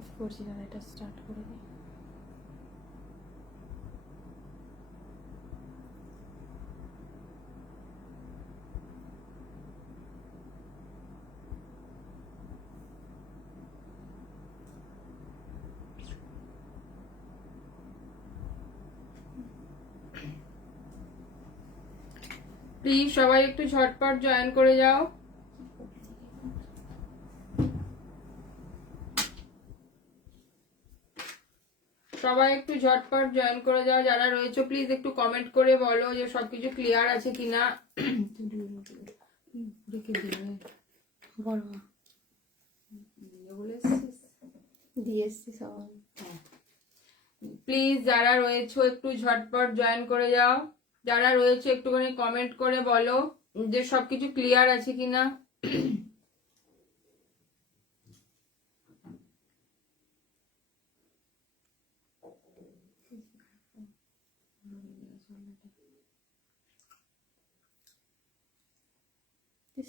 Of করছি না, এটা স্টার্ট করে দিই। প্লিজ সবাই একটু ঝটপট জয়েন করে যাও। সবাই একটু ঝটপট জয়েন করে যাও, যারা রয়েছে প্লিজ একটু কমেন্ট করে বলো যে সবকিছু ক্লিয়ার আছে কিনা। বড় দিয়ে এসছি সবাই। প্লিজ যারা রয়েছে একটু ঝটপট জয়েন করে যাও, যারা রয়েছে একটুখানি কমেন্ট করে বলো যে সবকিছু ক্লিয়ার আছে কিনা।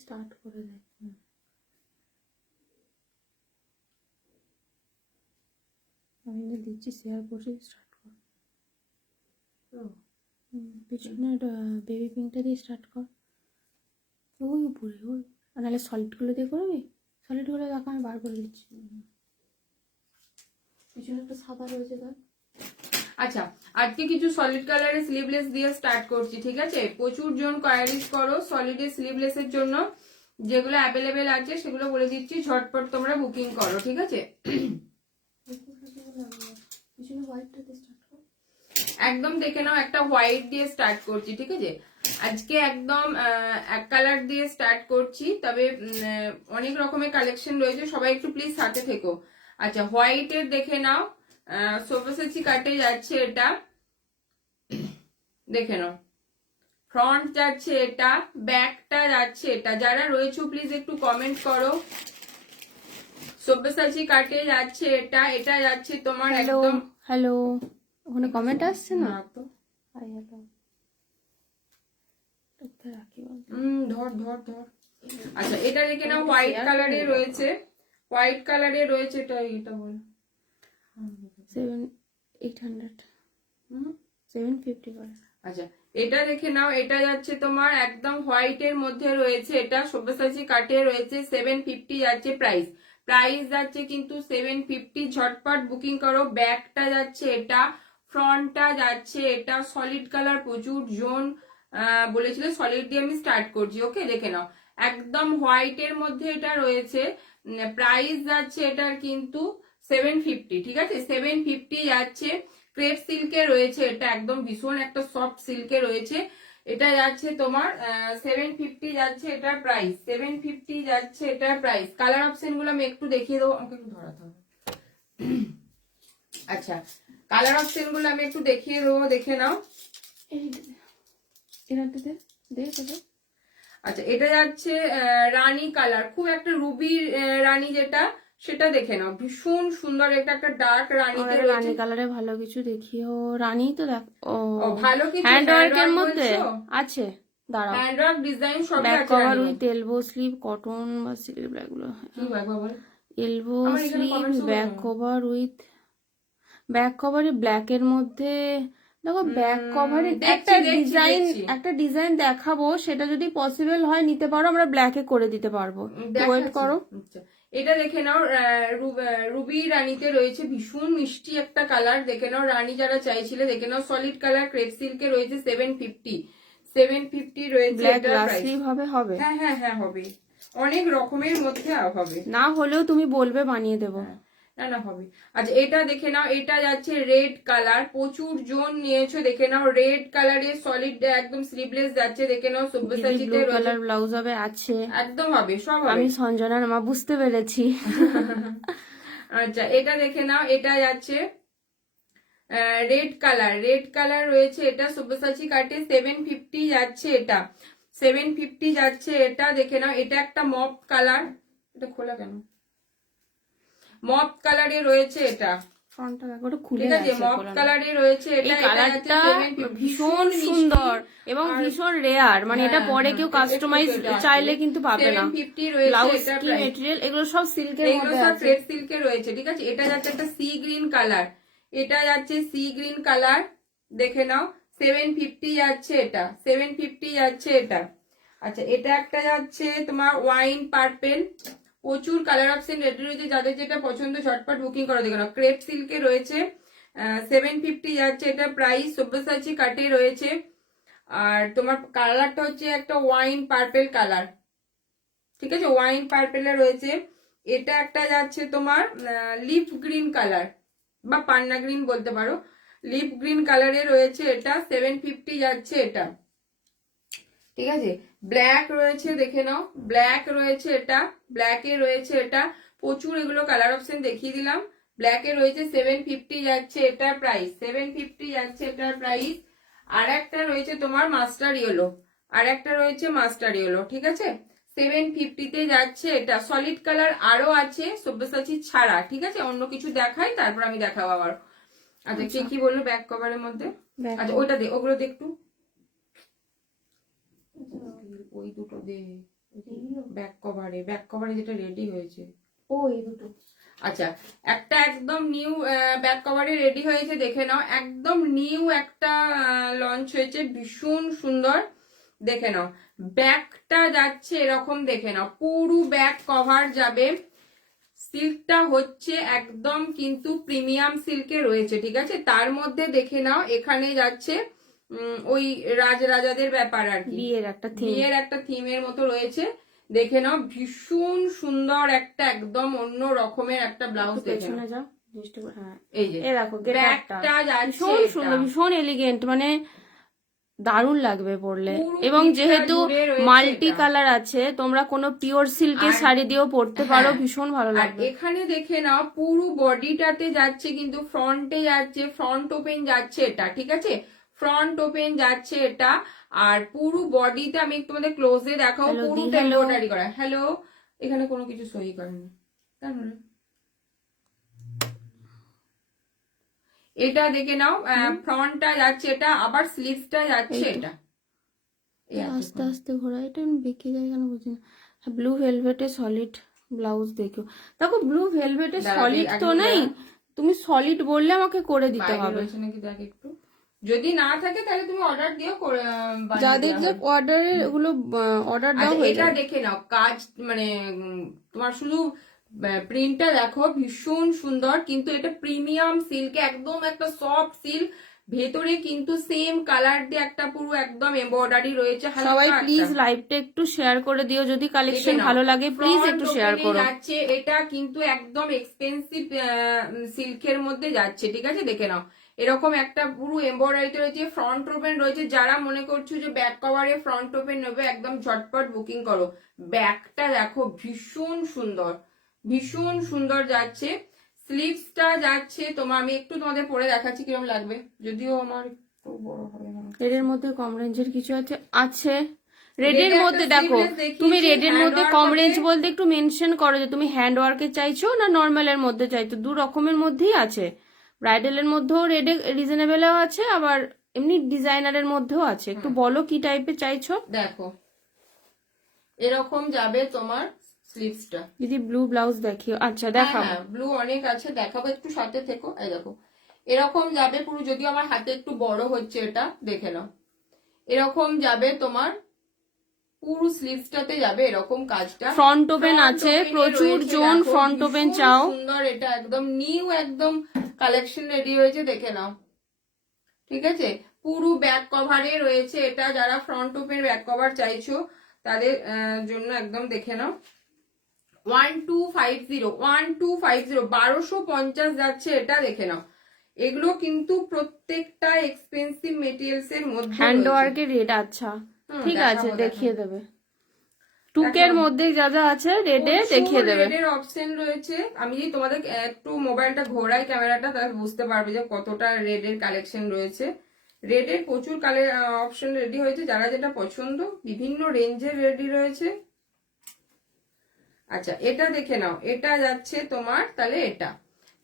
স্টার্ট করে দেয়। আমি না দিচ্ছি, শেয়ার করছি, স্টার্ট কর। পিছনের বেবি পিঙ্কটা দিয়ে স্টার্ট কর। ওই উপরে, ওই নাহলে সলিডগুলো দিয়ে করবি। সলিডগুলো দেখো আমি বার করে দিচ্ছি। পিছনে একটা সাদা রয়েছে তার। আচ্ছা, আজকে কিছু সলিড কালারের স্লিভলেস দিয়ে স্টার্ট করছি, ঠিক আছে? প্রচুর জন কোয়ারিজ করো সলিডের স্লিভলেসের জন্য, যেগুলো অ্যাভেলেবেল আছে সেগুলো বলে দিচ্ছি, ঝটপট তোমরা বুকিং করো, ঠিক আছে? পিছনে হোয়াইটটা দিয়ে স্টার্ট কর। একদম দেখে নাও, একটা হোয়াইট দিয়ে স্টার্ট করছি, ঠিক আছে? আজকে একদম এক কালার দিয়ে স্টার্ট করছি, তবে অনেক রকমের কালেকশন রয়েছে, সবাই একটু প্লিজ সাথে থেকো। আচ্ছা, হোয়াইটের দেখে নাও, সোফাসেচি কাটে যাচ্ছে এটা, দেখে নাও। ফ্রন্ট যাচ্ছে এটা, ব্যাকটা যাচ্ছে এটা। যারা রয়েছে প্লিজ একটু কমেন্ট করো। সোফাসেচি কাটে যাচ্ছে এটা, এটা যাচ্ছে তোমার একদম। হ্যালো, ওখানে কমেন্ট আসছে না তো। হাই হ্যালো রাখি বল। ধর ধর ধর। আচ্ছা, এটা দেখে নাও, হোয়াইট কালারে রয়েছে, হোয়াইট কালারে রয়েছে এটা, এটা বল 7800 750 করে। আচ্ছা, এটা দেখে নাও, এটা যাচ্ছে তোমার একদম হোয়াইটের মধ্যে রয়েছে, এটা সব্যসাচী কাটে রয়েছে, 750 যাচ্ছে প্রাইস। প্রাইস যাচ্ছে কিন্তু 750, ঝটপট বুকিং করো। ব্যাকটা যাচ্ছে এটা, ফ্রন্টটা যাচ্ছে এটা, সলিড কালার, প্রচুর জোন বলেছিল সলিড দিয়ে আমি স্টার্ট করছি। ওকে, দেখে নাও, একদম হোয়াইটের মধ্যে এটা রয়েছে। প্রাইস যাচ্ছে এটার কিন্তু 750, ঠিক আছে? 750 যাচ্ছে। ক্রেপ সিল্কে রয়েছে এটা, একদম ভীষণ একটা সফট সিল্কে রয়েছে। এটা যাচ্ছে তোমার 750 যাচ্ছে এটার প্রাইস, 750 যাচ্ছে এটার প্রাইস। কালার অপশন গুলো আমি একটু দেখিয়ে দেবো, আমাকে একটু ধরাতে হবে। আচ্ছা, কালার অপশন গুলো আমি একটু দেখিয়ে দেবো, দেখে নাও। আচ্ছা, এটা যাচ্ছে রানী কালার, খুব একটা রুবি রানী যেটা, সেটা দেখে নাও, ভীষণ সুন্দর। এটা একটা ডার্ক রানীতে রয়েছে। রানী কালারে ভালো কিছু দেখিও। রানী তো দেখ, ও ভালো কিছু হ্যান্ড ওয়ার্কের মধ্যে আছে। দাঁড়াও, হ্যান্ড ওয়ার্ক ডিজাইন সবই ব্যাক আছে। Cover with elbow sleeve, cotton বা সিল্ক, এগুলো কি back cover? Elbow sleeve, back cover with, back কভারে ব্ল্যাক এর মধ্যে দেখো, ব্যাক কভারে একটা ডিজাইন দেখাবো, সেটা যদি পসিবল হয় নিতে পারো, আমরা ব্ল্যাকে করে দিতে পারবো। ওয়েট করো। এটা দেখে নাও, রুবি রানীতে রয়েছে, ভীষণ মিষ্টি একটা কালার। দেখে নাও, রানী যারা চাইছিলে, দেখে নাও, সলিড কালার, ক্রেপ সিল্কে রয়েছে, 750 রয়েছে। হবে। হ্যাঁ হ্যাঁ হ্যাঁ, হবে, অনেক রকমের মধ্যে হবে, না হলেও তুমি বলবে, বানিয়ে দেবো। না না, হবে। আচ্ছা, এটা দেখে নাও, এটা যাচ্ছে রেড কালার, প্রচুর জোন নিয়েছো, দেখে নাও, রেড কালারের সলিড একদম স্লিভলেস যাচ্ছে, দেখে নাও, সব্যসাচীতে কালার ব্লাউজ হবে, আছে, একদম হবে, সব হবে। আমি সঞ্জনার মা, বুঝতে পেরেছি। আচ্ছা, এটা দেখে নাও, এটা যাচ্ছে রেড কালার, রেড কালার রয়েছে, এটা সব্যসাচী কাটে, 750 যাচ্ছে এটা, 750 যাচ্ছে এটা। দেখে নাও, এটা একটা মপ কালার, এটা খোলা কেন? মপ কালারে রয়েছে এটা, ফ্রন্টটা দেখো, ওটা খুলে ঠিক আছে, গেছে মপ খোলা নেই। কালারে রয়েছে এই এটা। এটা কালারটা যাচ্ছে 750, ভীষণ মিষ্টি। সুন্দর এবং আর- ভীষণ রেয়ার, মানে এটা হ্যাঁ, পরে হ্যাঁ, কেউ একটু কাস্টমাইজ এটা আসবে। চাইলে কিন্তু পাবে না। 750 রয়েছে ব্লাউজ এটা কি প্রাইস। মেটেরিয়াল, এগুলো সব সিল্কের এগুলো মধ্যে সব আছে। ফ্রেড সিল্কে রয়েছে, ঠিক আছে। এটা যাচ্ছে একটা সি গ্রিন কালার, এটা যাচ্ছে সি গ্রিন কালার, দেখে নাও। 750 যাচ্ছে এটা, 750 যাচ্ছে এটা। আচ্ছা, এটা একটা যাচ্ছে তোমার ওয়াইন পার্পেল, প্রচুর কালার অপশন রেডি রয়েছে, যাদের যেটা পছন্দ ঝটপট বুকিং করে দেখে নাও। ক্রেপ সিল্কে রয়েছে, 750 যাচ্ছে এটা প্রাইস। সব্যসাচী কাটে রয়েছে। আর তোমার কালারটা হচ্ছে একটা ওয়াইন পার্পেল কালার, ঠিক আছে, ওয়াইন পার্পেলে রয়েছে। এটা একটা যাচ্ছে তোমার লিফ গ্রিন কালার বা পান্না গ্রিন বলতে পারো, লিফ গ্রিন কালারে রয়েছে এটা, 750 যাচ্ছে এটা, ঠিক আছে। ব্ল্যাক রয়েছে, দেখে নাও, ব্ল্যাক রয়েছে এটা, ব্ল্যাকে রয়েছে এটা, প্রচুর এগুলো কালার অপশন দেখিয়ে দিলাম। ব্ল্যাকে রয়েছে 750 যাচ্ছে এটার প্রাইস, 750 যাচ্ছে এটার প্রাইস। আর একটা রয়েছে তোমার মাস্টার ইয়েলো, আর একটা রয়েছে মাস্টার ইয়েলো, ঠিক আছে। 750 যাচ্ছে এটা। সলিড কালার আরো আছে সব্যসাচী ছাড়া, ঠিক আছে। অন্য কিছু দেখাই, তারপর আমি দেখাবো আবার। আচ্ছা, কি কি বললো ব্যাক কভারের মধ্যে? আচ্ছা, ওটা দে, ওগুলো দে একটু, ওই দুটো দে ব্যাক কভারে, ব্যাক কভারে যেটা রেডি হয়েছে। ও, এই দুটো। আচ্ছা, একটা একদম নিউ ব্যাক কভারে রেডি হয়েছে, দেখে নাও। একদম নিউ একটা লঞ্চ হয়েছে, ভীষণ সুন্দর, দেখে নাও। ব্যাকটা যাচ্ছে এরকম, দেখে নাও, পুরো ব্যাক কভার যাবে। সিল্কটা হচ্ছে একদম কিন্তু প্রিমিয়াম সিল্কে রয়েছে, ঠিক আছে। তার মধ্যে দেখে নাও এখানে যাচ্ছে ওই রাজাদের ব্যাপার আর কি, বিয়ের একটা থিমের মতো রয়েছে, দেখে নাও। ভীষণ সুন্দর একটা একদম অন্য রকমের একটা ব্লাউজ, দেখে নাও। এই যে ব্যাকটা যাচ্ছে, ভীষণ সুন্দর, ভীষণ এলিগেন্ট, মানে দারুণ লাগবে পরলে। পুরো এবং পিঠটা যেহেতু জুড়ে রয়েছে মাল্টি এটা। কালার আছে, তোমরা কোনো পিওর সিল্কের আর- শাড়ি দিয়েও পরতে পারো, হ্যাঁ, ভীষণ ভালো আর লাগবে। এখানে দেখে নাও পুরো বডিটাতে যাচ্ছে, কিন্তু ফ্রন্টে যাচ্ছে, ফ্রন্ট ওপেন যাচ্ছে এটা, ঠিক আছে। ফ্রন্ট ওপেন যাচ্ছে এটা। আর পুরো বডিতে আমি তোমাদের ক্লোজে দেখাও, Hello, পুরো দি, hello. এমব্রয়ডারি করা। হ্যালো, এখানে কোনো কিছু সই করেনি কেন রে? এটা দেখে নাও, ফ্রন্টটা যাচ্ছে এটা, আবার স্লিভসটা যাচ্ছে এই তো। এটা। আস্তে আস্তে ঘোরা, এটা আমি বেঁকে যায় কেন বুঝি না। ব্লু ভেলভেটে সলিড ব্লাউজ দেখো, দেখো ব্লু ভেলভেটে সলিড তো নেই, তুমি সলিড বললে আমাকে করে দিতে হবে। নাকি দেখ একটু, যদি না থাকে তাহলে তুমি অর্ডার দিও, যাদের যে অর্ডারের ওগুলো অর্ডার দাও হয়ে এটা যাবে। দেখে নাও কাজ, মানে তোমার শুধু প্রিন্টটা দেখো, ভীষণ সুন্দর, কিন্তু এটা প্রিমিয়াম সিল্ক, একদম একটা সফট সিল্ক, ভেতরে কিন্তু সেম কালার দিয়ে একটা পুরো একদম এমব্রয়ডারি রয়েছে। সবাই প্লিজ লাইভটা একটু শেয়ার করে দিও, যদি কালেকশন ভালো লাগে প্লিজ একটু শেয়ার করো। যাচ্ছে এটা, কিন্তু একদম এক্সপেন্সিভ সিল্কের মধ্যে যাচ্ছে, ঠিক আছে, দেখে নাও। এরকম একটা পুরো এমব্রয়ডারিতে রয়েছে, ফ্রন্ট ওপেন রয়েছে। যারা মনে করছো যে ব্যাক কভারে ফ্রন্ট ওপেন নেবে, একদম ঝটপট বুকিং করো। ব্যাকটা দেখো, ভীষণ সুন্দর, ভীষণ সুন্দর যাচ্ছে। স্লিভসটা যাচ্ছে তোমার, আমি একটু তোমাদের পরে দেখাচ্ছি কিরকম লাগবে, যদিও আমার একটু বড় হবে না। রেডের মধ্যে কম রেঞ্জের কিছু আছে রেডের মধ্যে, দেখো তুমি রেডের মধ্যে কম রেঞ্জ বলতে একটু মেনশন করো যে তুমি হ্যান্ড ওয়ার্কে চাইছো না নর্মালের মধ্যে চাইছো, দু রকমের মধ্যেই আছে। ব্রাইডালের মধ্যেও রেডে রিজনেবলও আছে, আবার এমনি ডিজাইনারের মধ্যেও আছে। একটু বলো কি টাইপের চাইছো। দেখো এরকম যাবে তোমার স্লিভসটা। যদি ব্লু ব্লাউজ দেখিও, আচ্ছা দেখাবো, ব্লু অনেক আছে, দেখাবো, একটু সাথে থেকো। এই দেখো এরকম যাবে পুরো, যদিও আমার হাতে একটু বড় হচ্ছে, এটা দেখে নাও। এরকম যাবে তোমার পুরো স্লিভসটাতে যাবে এরকম কাজটা। ফ্রন্ট ওপেন আছে, প্রচুর জন ফ্রন্ট ওপেন চাও। সুন্দর, এটা একদম নিউ একদম কালেকশন রেডি হয়েছে, দেখে নাও, ঠিক আছে। পুরো ব্যাক কভারে রয়েছে এটা, যারা ফ্রন্ট ওপেন ব্যাক কভার চাইছো তাদের জন্য একদম, দেখে নাও। 1250 1250 যাচ্ছে এটা, দেখে নাও। এগুলো কিন্তু প্রত্যেকটা এক্সপেন্সিভ মেটেরিয়ালস এর মধ্যে, হ্যান্ড ওয়ার্কের রেট, আচ্ছা ঠিক আছে, দেখিয়ে দেবে। টুকের মধ্যে যা যা আছে রেডে দেখিয়ে দেবে। রেডের অপশন রয়েছে। আমি যদি তোমাদের একটু মোবাইলটা ঘোরাই ক্যামেরাটা, তাহলে বুঝতে পারবে যে কতটা রেডের কালেকশন রয়েছে। রেডের প্রচুর অপশন রেডি হয়েছে, যারা যেটা পছন্দ, বিভিন্ন রেঞ্জের রেডি রয়েছে। আচ্ছা, এটা দেখে নাও, এটা যাচ্ছে তোমার তাহলে এটা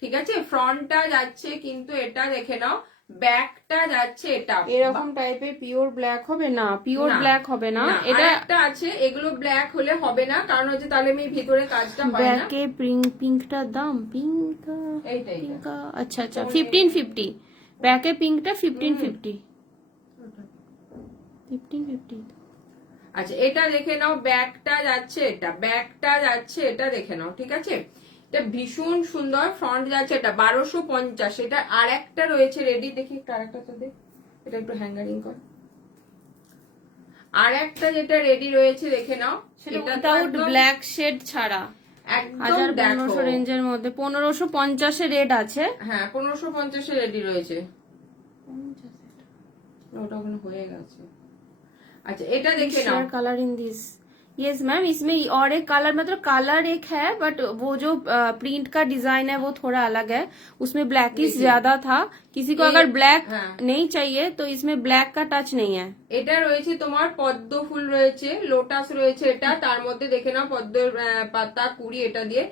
ঠিক আছে, ফ্রন্টটা যাচ্ছে কিন্তু এটা দেখে নাও, ব্যাকটা যাচ্ছে এটা এরকম টাইপের পিওর ব্ল্যাক হবে না, পিওর ব্ল্যাক হবে না, এটা একটা আছে, এগুলো ব্ল্যাক হলে হবে না, কারণ হচ্ছে তাহলে আমি ভিতরে কাজটা হয় না। ব্যাকে পিঙ্কটার দাম পিঙ্ক এইটাই আচ্ছা আচ্ছা 1550, ব্যাকে পিঙ্কটা 1550। আচ্ছা এটা দেখে নাও, ব্যাকটা যাচ্ছে এটা, ব্যাকটা যাচ্ছে এটা দেখে নাও, ঠিক আছে, এটা ভীষণ সুন্দর। ফ্রন্ট যাচ্ছে এটা 1250, এটা আর একটা রয়েছে রেডি, দেখি একটু আরেকটা তো দেখ, এটা একটু হ্যাঙ্গারিং কর। আর একটা যেটা রেডি রয়েছে দেখে নাও, সেটা উইদাউট ব্ল্যাক শেড ছাড়া, একদম 1500 রেঞ্জের মধ্যে 1550 এর রেড আছে। হ্যাঁ 1550 এর রেডি রয়েছে, ওটা ওখানে হয়ে গেছে। अच्छा এটা দেখে নাও, colour in this. Yes ma'am, इसमें और एक कलर, मतलब कलर एक है बट वो जो प्रिंट का डिजाइन है वो थोड़ा अलग है, उसमें ब्लैकिश ज्यादा था। किसी को अगर ब्लैक नहीं चाहिए तो इसमें ब्लैक का टच नहीं है। এটা রয়েছে তোমার পদ্ম ফুল রয়েছে, লোটাস রয়েছে, এটা তার মধ্যে দেখে নাও পদ্মের পাতা কুড়ি, এটা দিয়ে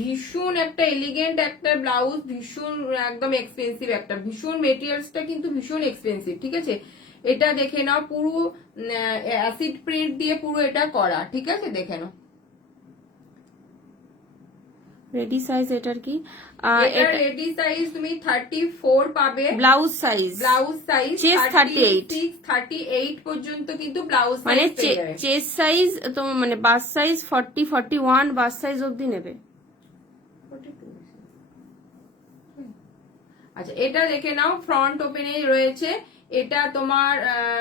ভীষণ একটা এলিগেন্ট একটা ব্লাউজ, ভীষণ একদম এক্সপেন্সিভ একটা, ভীষণ মেটেরিয়ালসটা কিন্তু ভীষণ এক্সপেন্সিভ, ঠিক আছে। এটা দেখে নাও পুরো অ্যাসিড প্রিন্ট দিয়ে পুরো এটা করা, ঠিক আছে, দেখে নাও। রেডি সাইজ এটার কি? এটা রেডি সাইজ তুমি 34 পাবে, blouse size, blouse size chest 38 পর্যন্ত কিন্তু ব্লাউজ সাইজ মানে চেস্ট সাইজ তো মানে বাস সাইজ 40 41 বাস সাইজ অবধি নেবে। আচ্ছা এটা দেখে নাও, ফ্রন্ট ওপেনে রয়েছে, এটা তোমার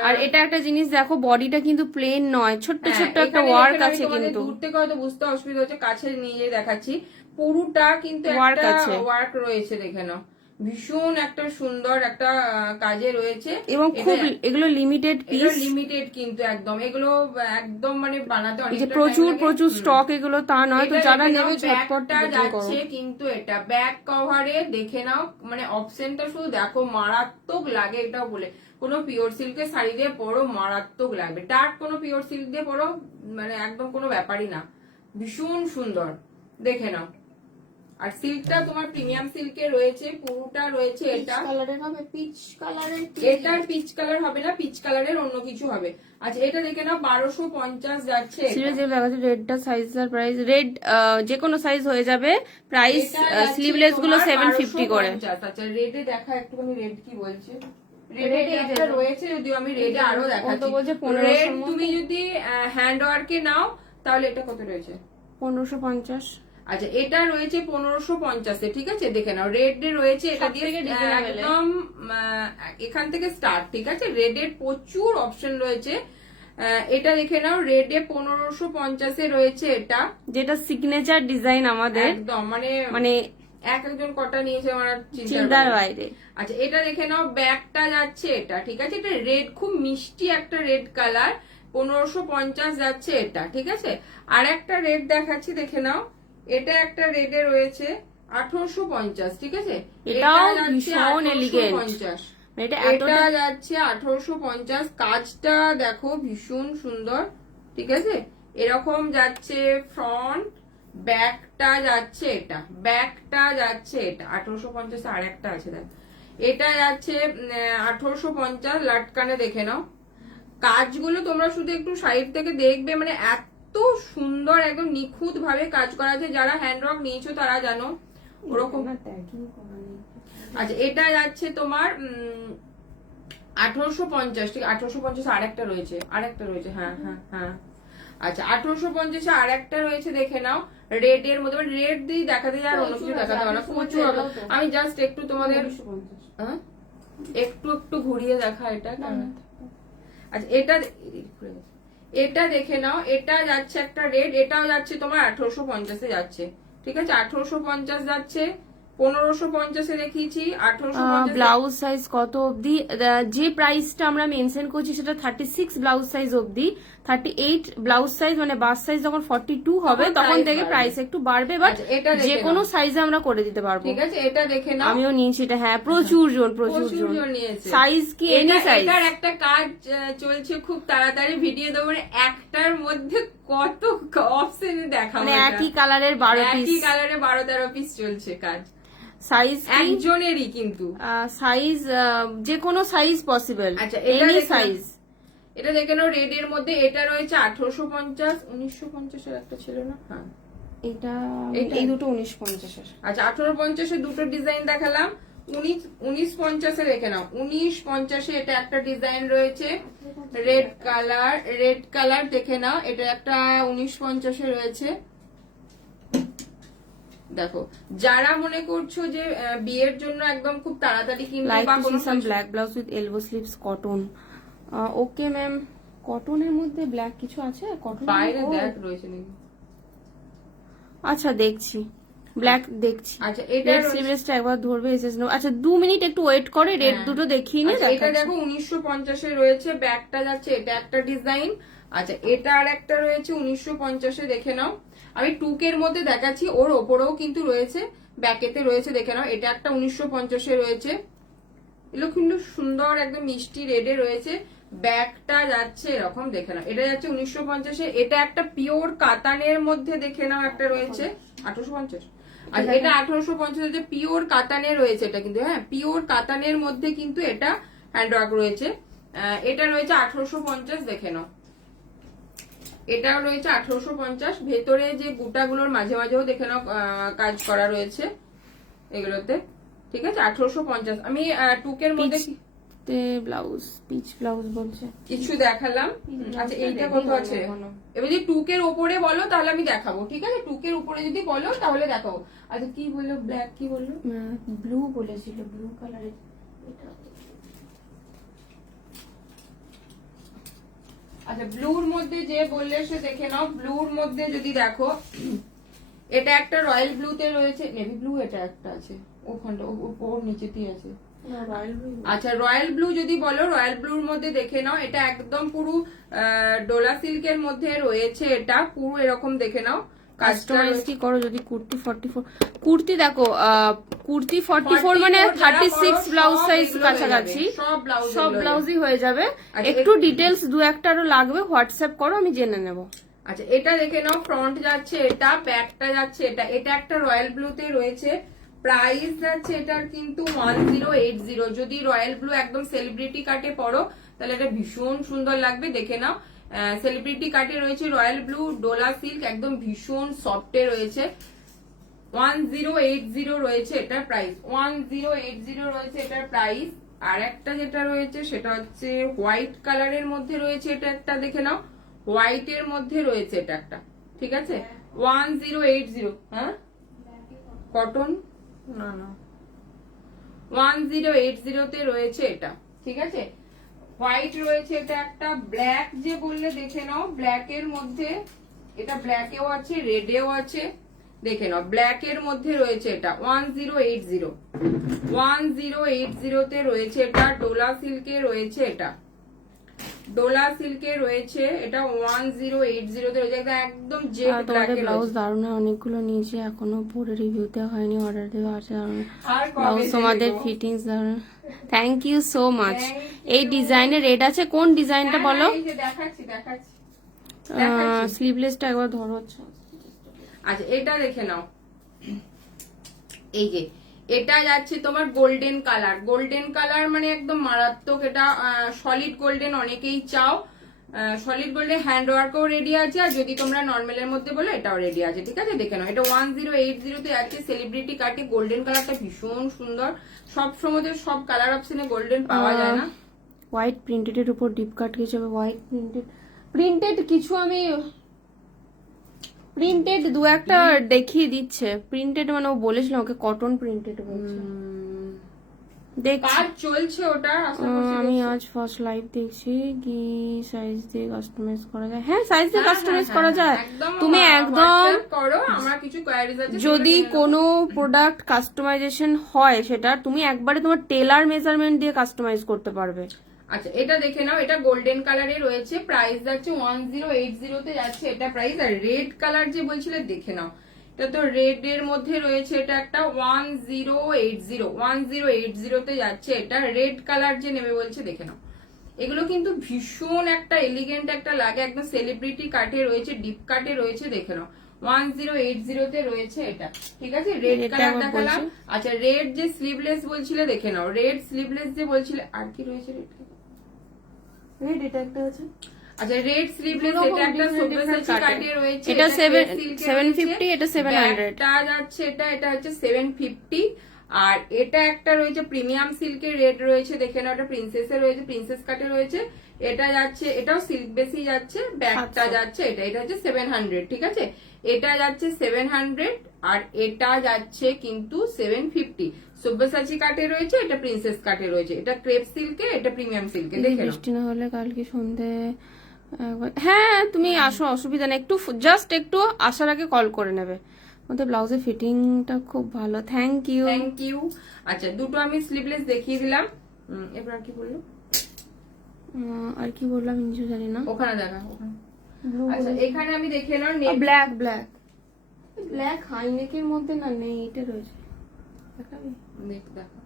আর এটা একটা জিনিস দেখো, বডিটা কিন্তু প্লেন নয়, ছোট্ট ছোট্ট একটা ওয়ার্ক আছে, কিন্তু দূর থেকে হয়তো বুঝতে অসুবিধা হচ্ছে, কাছে নিয়ে দেখাচ্ছি, পুরোটা কিন্তু একটা ওয়ার্ক রয়েছে, দেখে নাও ভীষণ একটা সুন্দর একটা কাজে রয়েছে, এবং খুব এগুলো লিমিটেড পিস, লিমিটেড কিন্তু একদম, এগুলো একদম মানে বানাতে অনেক প্রচুর স্টক, এগুলো তা নয়, তো যারা নেবে ঝটপট যাচ্ছে। কিন্তু এটা ব্যাক কভারে দেখে নাও, মানে অপশনটা শুধু দেখো, মারাত্মক লাগে, এটাও বলে কোনো পিওর সিল্কের শাড়ি দিয়ে পরো মারাত্মক লাগবে, ডার্ক কোনো পিওর সিল্ক দিয়ে পরো মানে একদম কোনো ব্যাপারই না, ভীষণ সুন্দর, দেখে নাও। আর সিল্কটা তোমার প্রিমিয়াম সিল্কে রয়েছে, পুরোটা রয়েছে, এটা কালারের হবে, পিচ কালারের, এটার পিচ কালার হবে না, পিচ কালারের অন্য কিছু হবে। আচ্ছা এটা দেখে নাও 1250 যাচ্ছে, রেডটা সাইজের প্রাইস, রেড যে কোনো সাইজ হয়ে যাবে, প্রাইস স্লিভলেস গুলো 750 করে। আচ্ছা রেডে দেখা একটুখানি, রেড কি বলছে, রেডে একটা রয়েছে, যদিও আমি রেডে আরো দেখাচ্ছি, রেড তুমি যদি হ্যান্ড ওয়ার্কে নাও তাহলে এটা কত রয়েছে, 1550। আচ্ছা এটা রয়েছে 1550 ঠিক আছে, দেখে নাও রেড রয়েছে, এটা দিয়ে একদম এখান থেকে স্টার্ট, ঠিক আছে, রেডের প্রচুর অপশন রয়েছে, এটা দেখে নাও রেডে 1550 রয়েছে, এটা যেটা সিগনেচার ডিজাইন আমাদের, একদম মানে একজন কটা নিয়েছে আমার চিন্তার বাইরে। আচ্ছা এটা দেখে নাও, ব্যাকটা যাচ্ছে এটা, ঠিক আছে, এটা রেড খুব মিষ্টি একটা রেড কালার, 1550 যাচ্ছে এটা, ঠিক আছে। আর একটা রেড দেখাচ্ছি, দেখে নাও, এটা একটা রেডে রয়েছে 1850, ঠিক আছে, এটাও ভীষণ এলিগেন্ট, এটা যাচ্ছে 1850, কাজটা দেখো ভীষণ সুন্দর, ঠিক আছে, এরকম যাচ্ছে ফ্রন্ট, ব্যাকটা যাচ্ছে এটা, ব্যাকটা যাচ্ছে এটা 1850, আর একটা আছে দেখ, এটা যাচ্ছে 1850, লাটকানে দেখে নাও, কাজগুলো তোমরা শুধু একটু সাইড থেকে দেখবে, মানে এত সুন্দর একদম নিখুঁত ভাবে কাজ করা আছে, যারা হ্যান্ডওয়ার্ক নিয়েছো তারা জানো ওরকম। আচ্ছা এটা যাচ্ছে তোমার 1850, ঠিক 1850, আরেকটা রয়েছে, হ্যাঁ হ্যাঁ হ্যাঁ, আচ্ছা 1850 আর একটা রয়েছে, দেখে নাও, রেড এর মধ্যে, রেড দিয়ে দেখাতে যায়, অন্য কিছু দেখাতে পারো না, প্রচুর, আমি জাস্ট একটু তোমাদের একটু ঘুরিয়ে দেখা এটা। আচ্ছা এটা দেখে নাও, এটা যাচ্ছে একটা রেড, এটাও যাচ্ছে তোমার 1850 যাচ্ছে, ঠিক আছে, 1850 যাচ্ছে, 1550 দেখিয়েছি, 1850। ব্লাউজ সাইজ কত অবধি? যে প্রাইসটা আমরা মেনশন করছি সেটা 36 ব্লাউজ সাইজ অবধি, 38 ব্লাউজ সাইজ মানে বাস সাইজ যখন 42 হবে তখন থেকে প্রাইস একটু বাড়বে, বাট যে কোনো সাইজে আমরা করে দিতে পারবো, ঠিক আছে। এটা দেখে নাও, আমিও নিয়েছি এটা, হ্যাঁ প্রচুর জন নিয়েছে, সাইজ কি এনি সাইজ। এটার একটা কাজ চলছে খুব তাড়াতাড়ি, ভিডিও দেবো, মানে একটার মধ্যে কত অপশন দেখাবো, মানে একই কালারের 12 পিস, একই কালারে 12-13 পিস চলছে কাজ। সাইজ একজনেরই কিন্তু সাইজ যে কোনো সাইজ পসিবল। আচ্ছা, এনি সাইজ। এটা দেখে নাও রেড এর মধ্যে। এটা রয়েছে 1850, 1950 এর একটা ছিল না? হ্যাঁ, এটা এই দুটো 1950 এর। আচ্ছা, 1850 এর দুটো ডিজাইন দেখালাম। 1950 এ দেখে নাও, 1950 এ এটা একটা ডিজাইন রয়েছে রেড কালার দেখে নাও। এটা একটা 1950 এ রয়েছে। দেখো, যারা মনে করছো যে বিয়ের জন্য একদম খুব তাড়াতাড়ি কিনবে বা কোনো black blouse with elbow sleeves cotton. Okay ma'am, কটনের মধ্যে ব্ল্যাক কিছু আছে? কটন বাইরে দেখ রয়েছে নাকি? আচ্ছা দেখছি, ব্ল্যাক দেখছি। আচ্ছা, এটা রেড স্লিভলেসটা একবার ধরবে এসএস নো। আচ্ছা 2 মিনিট একটু ওয়েট করে, রেড দুটো দেখিয়ে নে। এটা দেখো 1950 এ রয়েছে, ব্যাকটা যাচ্ছে, এটা একটা ডিজাইন। আচ্ছা, এটা আর একটা রয়েছে 1950 এ, দেখে নাও। আমি টুকের মধ্যে দেখাচ্ছি, ওর ওপরেও কিন্তু রয়েছে, ব্যাকেতে রয়েছে, দেখে নাও। এটা একটা 1950 এ রয়েছে, এগুলো কিন্তু সুন্দর একদম মিষ্টি রেডে রয়েছে। ব্যাকটা যাচ্ছে এরকম, দেখে নাও। এটা যাচ্ছে 1950 এ। এটা একটা পিওর কাতানের মধ্যে, দেখে নাও, একটা রয়েছে 1850। আচ্ছা, এটা 1850 যে পিওর কাতানে রয়েছে এটা কিন্তু, হ্যাঁ, পিওর কাতানের মধ্যে কিন্তু এটা হ্যান্ডওয়ার্ক রয়েছে। এটা রয়েছে 1850, দেখে নাও। এটাও রয়েছে 1850। ভেতরে যে বুটাগুলোর মাঝে মাঝেও দেখে নাও কাজ করা রয়েছে এগুলোতে, ঠিক আছে। 1850। আমি টুকের মধ্যে ব্লাউজ, পিচ ব্লাউজ বলছে কিছু দেখালাম। আচ্ছা, এইটা কত আছে? এবার যদি টুকের উপরে বলো তাহলে আমি দেখাবো, ঠিক আছে। টুকের উপরে যদি বলো তাহলে দেখাবো। আচ্ছা, কি বললো? ব্ল্যাক কি বললো? ব্লু বলেছিল, ব্লু কালারের। আচ্ছা, ব্লুর মধ্যে যে বললে সে দেখে নাও। ব্লুর মধ্যে যদি দেখো, এটা একটা রয়্যাল ব্লুতে রয়েছে, নেভি ব্লু এটা একটা আছে, ওখানটা ওর নিচেতেই আছে। আচ্ছা, রয়্যাল ব্লু যদি বলো, রয়্যাল ব্লুর মধ্যে দেখে নাও। এটা একদম পুরো ডোলা সিল্কের মধ্যে রয়েছে, এটা পুরো এরকম, দেখে নাও। কাস্টমাইজ কি করো যদি কুর্তি 44, কুর্তি দেখো, কুর্তি 44 মানে 36 ব্লাউজ সাইজ কাছাকাছি, সব ব্লাউজই হয়ে যাবে। একটু ডিটেলস দু একটা আরো লাগবে, হোয়াটসঅ্যাপ করো, আমি জেনে নেব। আচ্ছা, এটা দেখে নাও। ফ্রন্ট যাচ্ছে এটা, ব্যাকটা যাচ্ছে এটা। এটা একটা রয়্যাল ব্লুতে রয়েছে। প্রাইস যাচ্ছে এটার কিন্তু 1080। যদি রয়্যাল ব্লু একদম সেলিব্রিটি কাটে পরো তাহলে এটা ভীষণ সুন্দর লাগবে, দেখে নাও। সেলিব্রিটি কাটে রয়েছে রয়্যাল ব্লু, ডোলা সিল্ক, একদম ভীষণ সফটে রয়েছে। 1080 রয়েছে এটার প্রাইস, 1080 রয়েছে এটার প্রাইস। আর একটা যেটা রয়েছে সেটা হচ্ছে হোয়াইট কালারের মধ্যে রয়েছে, এটা একটা, দেখে নাও। হোয়াইট এর মধ্যে রয়েছে এটা একটা, ঠিক আছে। 1080, হ্যাঁ, কটন না, 1080 তে রয়েছে এটা, ঠিক আছে। হোয়াইট রয়েছে এটা একটা। ব্ল্যাক যে বললে, দেখে নাও। ব্ল্যাক এর মধ্যে এটা, ব্ল্যাকেও আছে, রেডেও আছে, দেখে নাও। ব্ল্যাক এর মধ্যে রয়েছে এটা 1080 তে রয়েছে এটা। ডোলা সিল্কে রয়েছে এটা, ডোলা সিল্কে রয়েছে এটা 1080 তে রয়েছে, একদম জেড ব্ল্যাক এর ব্লাউজ দারুণ। অনেকগুলো নিয়েছি, এখনো পরে রিভিউ দেওয়া হয়নি, অর্ডার দেওয়া আছে। ব্লাউজ তোমাদের ফিটিংস দারুণ, থ্যাংক ইউ সো মাচ। এই ডিজাইনের রেট আছে, কোন ডিজাইনটা বলো? দেখাচ্ছি। স্লিভলেসটা একবার ধরো। আচ্ছা, এটা দেখে নাও। এই যে এটা যাচ্ছে তোমার গোল্ডেন কালার। গোল্ডেন কালার মানে একদম মারাত্মক। এটা সলিড গোল্ডেন অনেকেই চাও। সলিড গোল্ডেন হ্যান্ড ওয়ার্কও রেডি আছে, আর যদি তোমরা নর্মালের মধ্যে বলো এটাও রেডি আছে, ঠিক আছে। দেখে নাও, এটা 1080 তে আছে। সেলিব্রিটি কাটে গোল্ডেন কালারটা ভীষণ সুন্দর। সব সময় সব কালার অপশনে গোল্ডেন পাওয়া যায় না। হোয়াইট প্রিন্টেড এর উপর ডিপ কাট কিছু হবে, হোয়াইট প্রিন্টেড কিছু আমি প্রিন্টেড দু একটা দেখিয়ে দিচ্ছে। প্রিন্টেড মানে ও বলেছিল ওকে কটন প্রিন্টেড বলছে, কাজ চলছে ওটা। আমি আজ ফার্স্ট লাইভ দেখছি। কি সাইজ দিয়ে কাস্টমাইজ করা যায়? হ্যাঁ, সাইজ দিয়ে কাস্টমাইজ করা যায়। তুমি একদম করো, আমার কিছু কোয়ারিজ আছে। যদি কোনো প্রোডাক্ট কাস্টমাইজেশন হয় সেটা তুমি একবারে তোমার টেলার মেজারমেন্ট দিয়ে কাস্টমাইজ করতে পারবে। আচ্ছা, এটা দেখে নাও। এটা গোল্ডেন কালারে রয়েছে, প্রাইস যাচ্ছে 1080 তে যাচ্ছে এটা প্রাইস। আর রেড কালার যে বলছিলে, দেখে নাও। এটা তো রেড এর মধ্যে রয়েছে, এটা একটা 1080 তে যাচ্ছে এটা। রেড কালার যে নেবে বলছে, দেখে নাও। এগুলো কিন্তু ভীষণ একটা এলিগেন্ট একটা লাগে, একদম সেলিব্রিটি কাটে রয়েছে, ডিপ কাটে রয়েছে, দেখে নাও। 1080 তে রয়েছে এটা, ঠিক আছে। রেড কালার দেখালাম। আচ্ছা, রেড যে স্লিভলেস বলছিলে দেখে নাও, রেড স্লিভলেস যে বলছিলে, আর কি রয়েছে রেড, এটা একটা আছে। আচ্ছা, রেড স্লিভলেস, এটা একটা সব্যসাচী কাটে রয়েছে, এটা 750, এটা 700, এটা যাচ্ছে, এটা হচ্ছে 750। আর এটা একটা রয়েছে প্রিমিয়াম সিল্কের, রেড রয়েছে দেখে নাও, এটা প্রিন্সেসের রয়েছে, প্রিন্সেস কাটে রয়েছে। এটা যাচ্ছে, এটাও সিল্ক বেশি যাচ্ছে, ব্যাগটা যাচ্ছে এটা হচ্ছে 700, ঠিক আছে। এটা যাচ্ছে 700 আর এটা যাচ্ছে কিন্তু 750। সব্যসাচী কাটে রয়েছে, এটা প্রিন্সেস কাটে রয়েছে, এটা ক্রেপ সিল্কের, এটা প্রিমিয়াম সিল্কের। দেখে নাও। বৃষ্টি না হলে কালকে সন্ধে হ্যাঁ তুমি আসো, অসুবিধা নেই, একটু জাস্ট একটু আসার আগে কল করে নেবে। আমাদের ব্লাউজের ফিটিংটা খুব ভালো, থ্যাংক ইউ। Thank you. আচ্ছা, দুটো আমি স্লিভলেস দেখিয়ে দিলাম, এবার কি বললো, আর কি বললাম কিছু জানি না। ওখানে দেখা, ওখানে। আচ্ছা, এখানে আমি দেখে এলাম ব্ল্যাক ব্ল্যাক ব্ল্যাক হাইনেকের মধ্যে না নেই, এটা রয়েছে, দেখাবি? দেখো।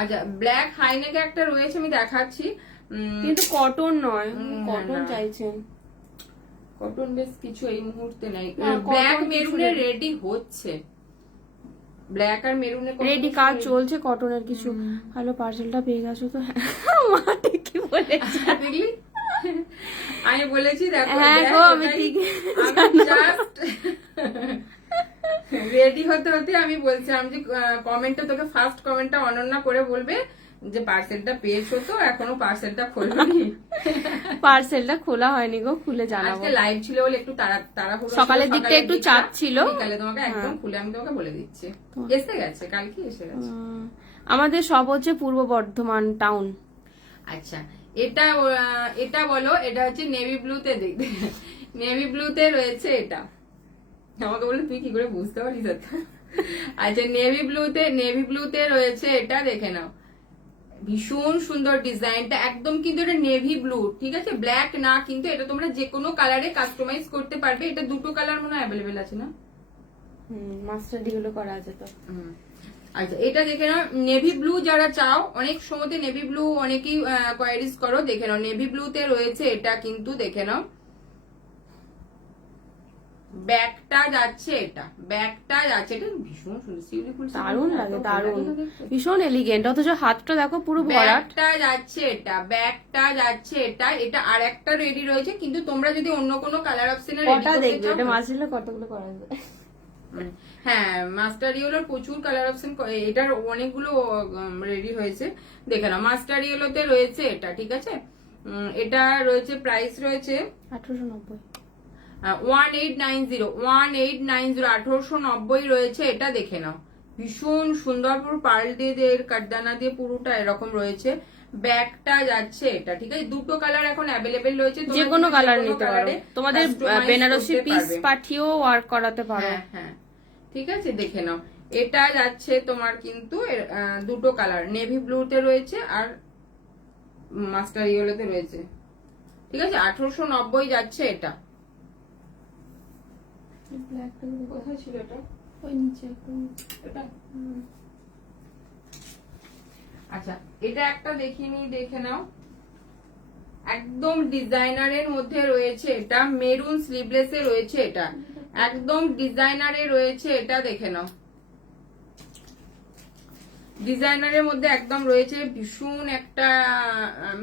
আচ্ছা, ব্ল্যাক হাইনেকে একটা রয়েছে, আমি দেখাচ্ছি, কিন্তু কটন নয়, কটন চাইছেন। কটন বেশ কিছু এই মুহূর্তে নাই। ব্ল্যাক মেরুনে রেডি হচ্ছে, ব্ল্যাক আর মেরুনে রেডি কাজ চলছে, কটনের কিছু ভালো। পার্সেলটা পেয়ে গেছো তো? মা ঠিকই বলেছে, দেখলি, আমি বলেছি দেখো। হ্যাঁ গো, আমি ঠিক জাস্ট রেডি হতে হতে আমি বলছিলাম যে কমেন্টটা, তোকে ফার্স্ট কমেন্টটা অনন্যা করে বলবে যে পার্সেলটা পেয়েছো তো, এখনো পার্সেলটা খোলনি। পার্সেলটা খোলা হয়নি গো, খুলে জানাবো। আজকে লাইভ ছিল বলে একটু তাড়াহুড়ো, সকালের দিকটা একটু চাপ ছিল, বিকালে তোমাকে একদম খুলে আমি তোমাকে বলে দিচ্ছি। এসে গেছে, কালকে এসে গেছে। আমাদের সব হচ্ছে পূর্ব বর্ধমান টাউন। আচ্ছা, এটা বলো, এটা হচ্ছে নেভি ব্লুতে, দেখবে নেভি ব্লুতে রয়েছে এটা। আমাকে বলে তুই কি করে বুঝতে পারিস? আচ্ছা, নেভি ব্লুতে রয়েছে এটা, দেখে নাও, ভীষণ সুন্দর ডিজাইনটা, একদম কিন্তু এটা নেভি ব্লু, ঠিক আছে, ব্ল্যাক না, কিন্তু এটা তোমরা যে কোনো কালারে কাস্টমাইজ করতে পারবে। এটা দুটো কালার মনে হয় অ্যাভেলেবেল আছে না? মাস্টার ডি গুলো করা আছে তো। আচ্ছা, এটা দেখে নাও, নেভি ব্লু যারা চাও, অনেক সময়তে নেভি ব্লু অনেকেই কোয়ারিজ করো, দেখে নাও নেভি ব্লুতে রয়েছে এটা, কিন্তু দেখে নাও ব্যাগটা যাচ্ছে, এটা ভীষণ সুন্দর, দারুণ লাগে, দারুণ, ভীষণ এলিগেন্ট, অথচ হাতটা দেখো পুরো ভরাট। ব্যাগটা যাচ্ছে এটা আর একটা রেডি রয়েছে, কিন্তু তোমরা যদি অন্য কোনো কালার অপশনে রেডি করতে চাও, এটা মাসিলে কতগুলো করা যাবে। হ্যাঁ, মাস্টার ইয়েলোর প্রচুর কালার অপশন, এটার অনেকগুলো রেডি হয়েছে, দেখে নাও। মাস্টার ইয়েলোতে রয়েছে এটা, ঠিক আছে। এটা রয়েছে, প্রাইস রয়েছে 1890, 1890, 1890 রয়েছে এটা, দেখে নাও, ভীষণ সুন্দর, পুরো পার্ল দিয়ে কাটদানা দিয়ে পুরোটা এরকম রয়েছে। ব্যাগটা যাচ্ছে এটা, ঠিক আছে। দুটো কালার এখন অ্যাভেলেবেল রয়েছে, যে কোনো কালার নিতে পারো, তোমাদের বেনারসি পিস পাঠিয়েও ওয়ার্ক করাতে পারো। হ্যাঁ, ঠিক আছে, দেখে নাও। এটা যাচ্ছে তোমার কিন্তু দুটো কালার, নেভি ব্লুতে রয়েছে আর মাস্টার ইয়েলোতে রয়েছে, ঠিক আছে। 1890 যাচ্ছে এটা। কোথায় ছিল এটা? ওই নিচে এটা। আচ্ছা, এটা একটা দেখিনি, দেখে নাও, একদম ডিজাইনারের মধ্যে রয়েছে এটা, মেরুন স্লিভলেসে রয়েছে এটা, একদম ডিজাইনারে রয়েছে এটা, দেখে নাও, ডিজাইনারের মধ্যে একদম রয়েছে, ভীষণ একটা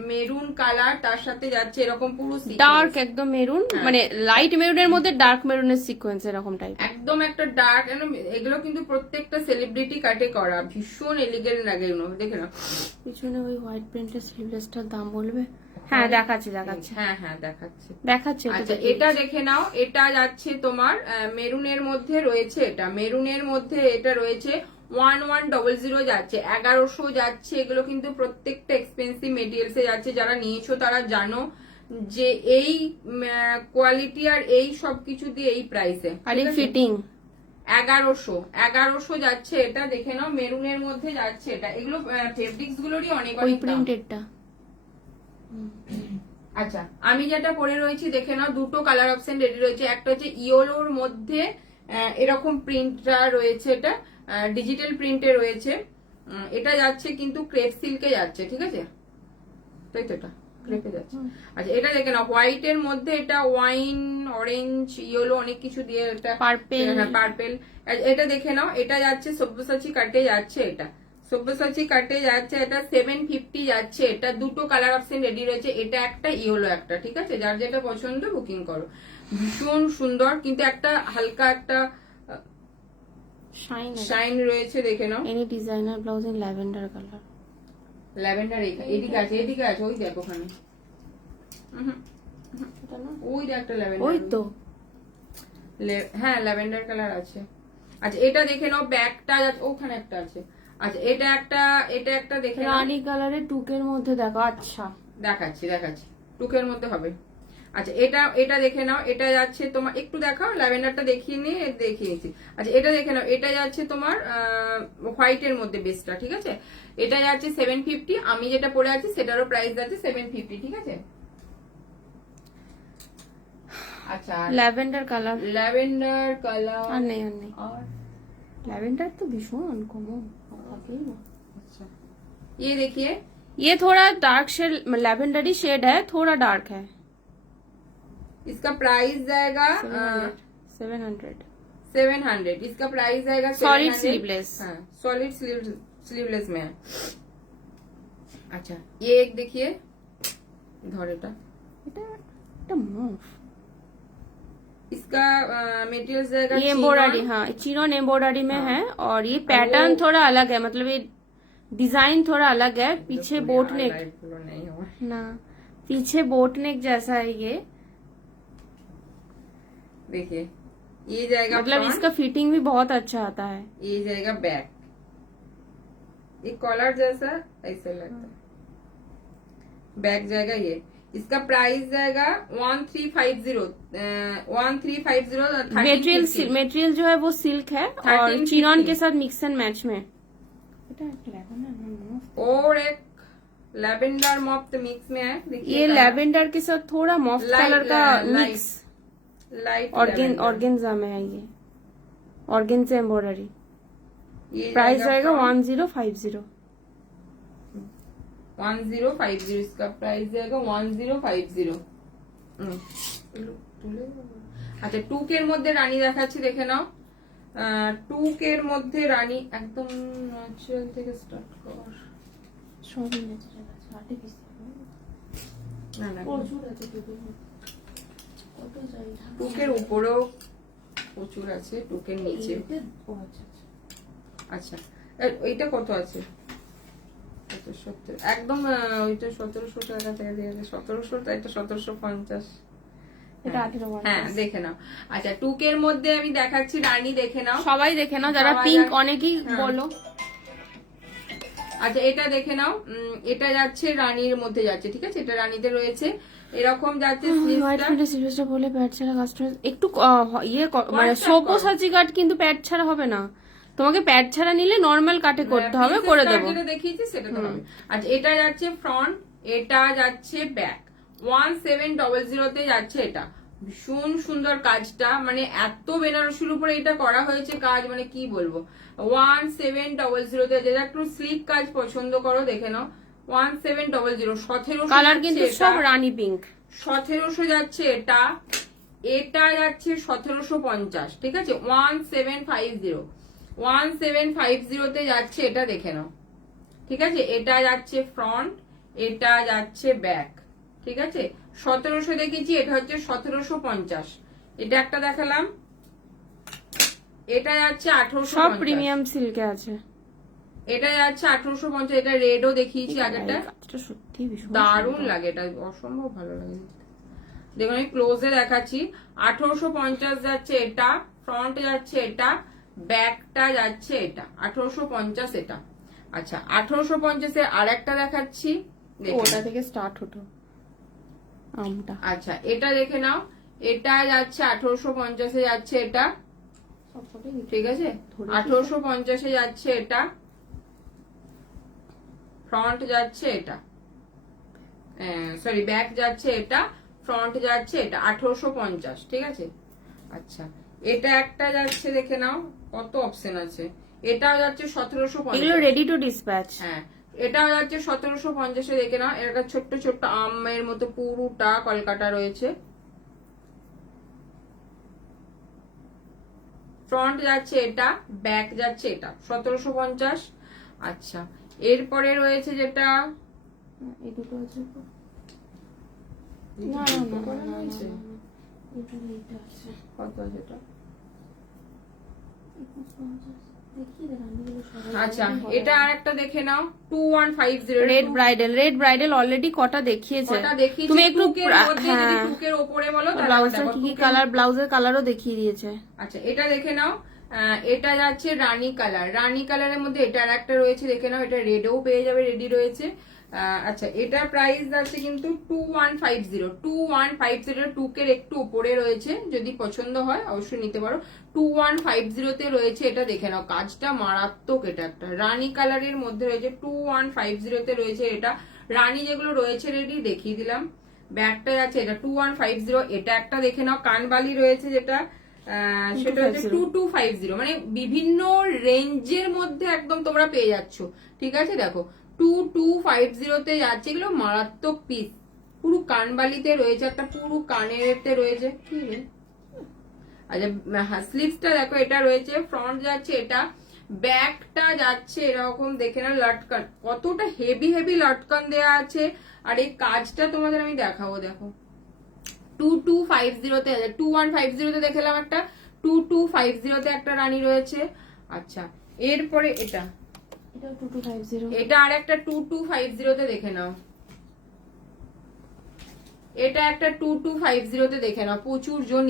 মেরুন কালার, তার সাথে যাচ্ছে এরকম পুরো ডার্ক একদম মেরুন, মানে লাইট মেরুনের মধ্যে ডার্ক মেরুনের সিকোয়েন্স এরকম টাইপ, একদম একটা ডার্ক। এগুলো কিন্তু প্রত্যেকটা সেলিব্রিটি কাটে করা, ভীষণ এলিগেন্ট লাগে এগুলো, দেখে নাও। পিছনে ওই হোয়াইট প্রিন্টের স্লিভলেসটার দাম বলবে? হ্যাঁ, দেখাচ্ছি। হ্যাঁ, দেখাচ্ছে। আচ্ছা, এটা দেখে নাও, এটা যাচ্ছে তোমার মেরুনের মধ্যে রয়েছে, এটা মেরুনের মধ্যে এটা রয়েছে 1100 যাচ্ছে, 1100 যাচ্ছে। এগুলো কিন্তু প্রত্যেকটা এক্সপেন্সিভ মেটেরিয়ালসে যাচ্ছে, যারা নিয়েছো তারা জানো যে এই কোয়ালিটি আর এই সবকিছু দিয়ে এই প্রাইসে, আর এই ফিটিং 1100 যাচ্ছে এটা, দেখে নাও, মেরুনের মধ্যে যাচ্ছে এটা। এগুলো ফেব্রিক্স গুলোরই অনেক প্রিন্টেডটা। আচ্ছা, আমি যেটা পরে রয়েছি দেখে নাও, দুটো কালার অপশন রেডি রয়েছে, একটা হচ্ছে ইয়েলোর মধ্যে এরকম প্রিন্টটা রয়েছে, এটা ডিজিটাল প্রিন্টে রয়েছে, এটা যাচ্ছে কিন্তু ক্রেপ সিল্কে যাচ্ছে, ঠিক আছে, তাই তো এটা ক্রেপে যাচ্ছে। আচ্ছা এটা দেখে নাও, হোয়াইট এর মধ্যে এটা ওয়াইন, অরেঞ্জ, ইয়েলো অনেক কিছু দিয়ে এটা পার্পেল। পার্পেল। এটা দেখে নাও, এটা যাচ্ছে সব্যসাচী কাটে যাচ্ছে, এটা সব্যসাচী কাটে যাচ্ছে, এটা 750 যাচ্ছে। এটা দুটো কালার অপশন রেডি রয়েছে, এটা একটা ইয়েলো একটা, ঠিক আছে? যার যেটা পছন্দ বুকিং করো। ভীষণ সুন্দর, কিন্তু একটা হালকা একটা শাইন রয়েছে, দেখে নাও। Any designer blouse in lavender colour. Lavender এদিকে আছে, এদিকে আছে, ওই দেখো ওখানে, ওই দেখ একটা ল্যাভেন্ডার, ওই তো হ্যাঁ ল্যাভেন্ডার কালার আছে। আচ্ছা এটা দেখে নাও, ব্যাগটা ওখানে একটা আছে। আচ্ছা এটা একটা দেখে নাও, রানী কালারের টুকের মধ্যে দেখো। আচ্ছা দেখাচ্ছি টুকের মধ্যে হবে। আচ্ছা এটা দেখে নাও, এটা যাচ্ছে তোমার, একটু দেখাও ল্যাভেন্ডারটা দেখিয়ে দেখিয়েছি। আচ্ছা এটা দেখে নাও, এটা যাচ্ছে তোমার হোয়াইটের মধ্যে বেসটা, ঠিক আছে? এটা যাচ্ছে 750, আমি যেটা পরে আছি সেটারও প্রাইস যাচ্ছে 750, ঠিক আছে? আচ্ছা ল্যাভেন্ডার কালার আর নেই ল্যাভেন্ডার তো भीषण कॉमन। अच्छा ये देखिए, ये थोड़ा डार्क शेड लैवेंडर ही शेड है, थोड़ा डार्क है। इसका प्राइस जाएगा 700। इसका प्राइस जाएगा सॉलिड स्लीवलेस। हाँ सॉलिड स्लीवलेस में है। अच्छा ये एक देखिए, धर এটা मुफ। इसका मटेरियल जाएगा ये एम्ब्रॉयडरी, हाँ चिनॉन एम्ब्रॉयडरी में है। और ये पैटर्न थोड़ा अलग है, मतलब ये डिजाइन थोड़ा अलग है। पीछे बोट नेक ना, पीछे बोट नेक जैसा है ये, देखिए ये जाएगा, मतलब इसका फिटिंग भी बहुत अच्छा आता है। ये जाएगा बैक, ये कॉलर जैसा ऐसे लगता है, बैक जाएगा ये। इसका प्राइस जाएगा 1350। मटेरियल जो है वो सिल्क है और चिनॉन के साथ मिक्स एंड मैच में। और एक लैवेंडर मॉफ्ट मिक्स में है, देखिए ये लैवेंडर के साथ थोड़ा मॉफ्ट कलर का मिक्स, लाइट ऑर्गेन्जा में है ये, ऑर्गेन्जा एम्ब्रॉयडरी। प्राइस जाएगा 1050। 1050, इसका प्राइस जाएगा 1050। আচ্ছা টুকের মধ্যে রানী দেখাচ্ছি, দেখে নাও। টুকের মধ্যে রানী একদম ন্যাচারাল থেকে স্টার্ট কর, সবই ন্যাচারাল আছে, আর্টিফিশিয়াল না প্রচুর আছে টুকের মধ্যে। কত চাই? টুকের উপরেও প্রচুর আছে, টুকের নিচে। আচ্ছা এইটা কত আছে? একদম ওইটা 1700 টাকা থেকে দিয়ে 1700, এটা 1750, হ্যাঁ দেখে নাও। আচ্ছা টুকের মধ্যে আমি দেখাচ্ছি রানী, দেখে নাও, সবাই দেখে নাও, যারা পিঙ্ক অনেকেই বলো। আচ্ছা এটা দেখে নাও, এটা যাচ্ছে রানীর মধ্যে যাচ্ছে, ঠিক আছে? এটা রানীতে রয়েছে, এরকম যাচ্ছে স্লিভসটা বলে প্যাড ছাড়া কাস্টমার একটু ইয়ে মানে সব্যসাচী কাট, কিন্তু প্যাড ছাড়া হবে না, তোমাকে প্যাড ছাড়া নিলে নর্মাল কাটে করতে হবে, করে দেবো। যেটা দেখিয়েছি সেটা তো হবে। আচ্ছা এটা যাচ্ছে ফ্রন্ট, এটা যাচ্ছে ব্যাক, 1700 তে যাচ্ছে। এটা ভীষণ সুন্দর কাজটা, মানে এত বেনারসির উপরে এটা করা হয়েছে কাজ, মানে কি বলবো। 1700 তে, যেটা একটু স্লিক কাজ পছন্দ করো দেখে নাও, 1700। 1700 কালার কিন্তু সব রানী পিঙ্ক। 1700 যাচ্ছে এটা, এটা যাচ্ছে 1750, ঠিক আছে? 1750 তে যাচ্ছে এটা, দেখে নাও, ঠিক আছে? এটা যাচ্ছে ফ্রন্ট, এটা যাচ্ছে ব্যাক, ঠিক আছে? 1700 দেখেছি, এটা হচ্ছে 1750। এটা একটা দেখালাম, এটা যাচ্ছে 1850, সব প্রিমিয়াম সিল্কে আছে। এটা যাচ্ছে 1850, এটা রেডও দেখিয়েছি আগেরটা, সত্যি দারুণ লাগে, এটা অসম্ভব ভালো লাগে। দেখুন আমি ক্লোজে দেখাচ্ছি, 1850 যাচ্ছে এটা, ফ্রন্ট যাচ্ছে এটা, ব্যাকটা যাচ্ছে এটা, 1850 এটা। আচ্ছা 1850 এর আর একটা দেখাচ্ছি, ওটা থেকে স্টার্ট হতো আমটা। আচ্ছা এটা দেখে নাও, এটা যাচ্ছে 1850 এ যাচ্ছে এটা, ঠিক আছে? 1850 এ যাচ্ছে এটা, ফ্রন্ট যাচ্ছে এটা, সরি ব্যাক যাচ্ছে এটা, ফ্রন্ট যাচ্ছে এটা, 1850, ঠিক আছে? আচ্ছা এটা একটা যাচ্ছে, দেখে নাও কত অপশন আছে। এটাও যাচ্ছে 1750, এগুলো রেডি টু ডিসপ্যাচ। হ্যাঁ এটাও যাচ্ছে 1750 দেখে নাও। এর একটা ছোট্ট ছোট্ট আমের মতো পুরোটা কলকাতা রয়েছে। ফ্রন্ট যাচ্ছে এটা, ব্যাক যাচ্ছে এটা, 1750। আচ্ছা, এরপরে রয়েছে যেটা এই দুটো আছে তো? কত আছে এটা? আচ্ছা, এটা আর একটা দেখে নাও, 2150। রেড ব্রাইডাল অলরেডি কটা দেখিয়েছে। তুমি একটু টুকের উপরে বলো, ব্লাউজের কি কি কালার, ব্লাউজের কালারও দেখিয়ে দিয়েছে। আচ্ছা, এটা দেখে নাও। এটা যাচ্ছে রানী কালার। রানী কালারের মধ্যে এটা আর একটা রয়েছে, দেখে নাও। এটা রেডও পেয়ে যাবে, রেডি রয়েছে। আচ্ছা, এটার প্রাইস যাচ্ছে কিন্তু 2150। টুকের একটু উপরে রয়েছে, যদি পছন্দ হয় অবশ্যই নিতে পারো। 2150 রয়েছে এটা, দেখে নাও। কাজটা মারাত্মক। এটা একটা রানী কালারের মধ্যে রয়েছে, 2150 রয়েছে এটা। রানী যেগুলো রয়েছে রেডি দেখিয়ে দিলাম। ব্যাগটা যাচ্ছে এটা 2150। এটা একটা দেখে নাও, কানবালি রয়েছে যেটা, সেটা হচ্ছে 2250। মানে বিভিন্ন রেঞ্জের মধ্যে একদম তোমরা পেয়ে যাচ্ছ, ঠিক আছে। দেখো 2250 যাচ্ছে, এগুলো মারাত্মক পিস। পুরো কানবালিতে রয়েছে, একটা পুরো কানেরতে রয়েছে। আচ্ছা, স্লিভসটা দেখো, এটা রয়েছে। ফ্রন্ট যাচ্ছে এটা, ব্যাকটা যাচ্ছে এরকম, দেখে না লটকান কতটা হেভি হেভি লটকান দেওয়া আছে। আর এই কাজটা তোমাদের আমি দেখাবো, দেখো 2250 আছে। 2150 দেখালাম একটা, 2250 একটা রানী রয়েছে। আচ্ছা, এরপরে এটা আর একটা 2250 দেখে নাও। এটা একটা 2250 দেখে নাও। প্রচুর জন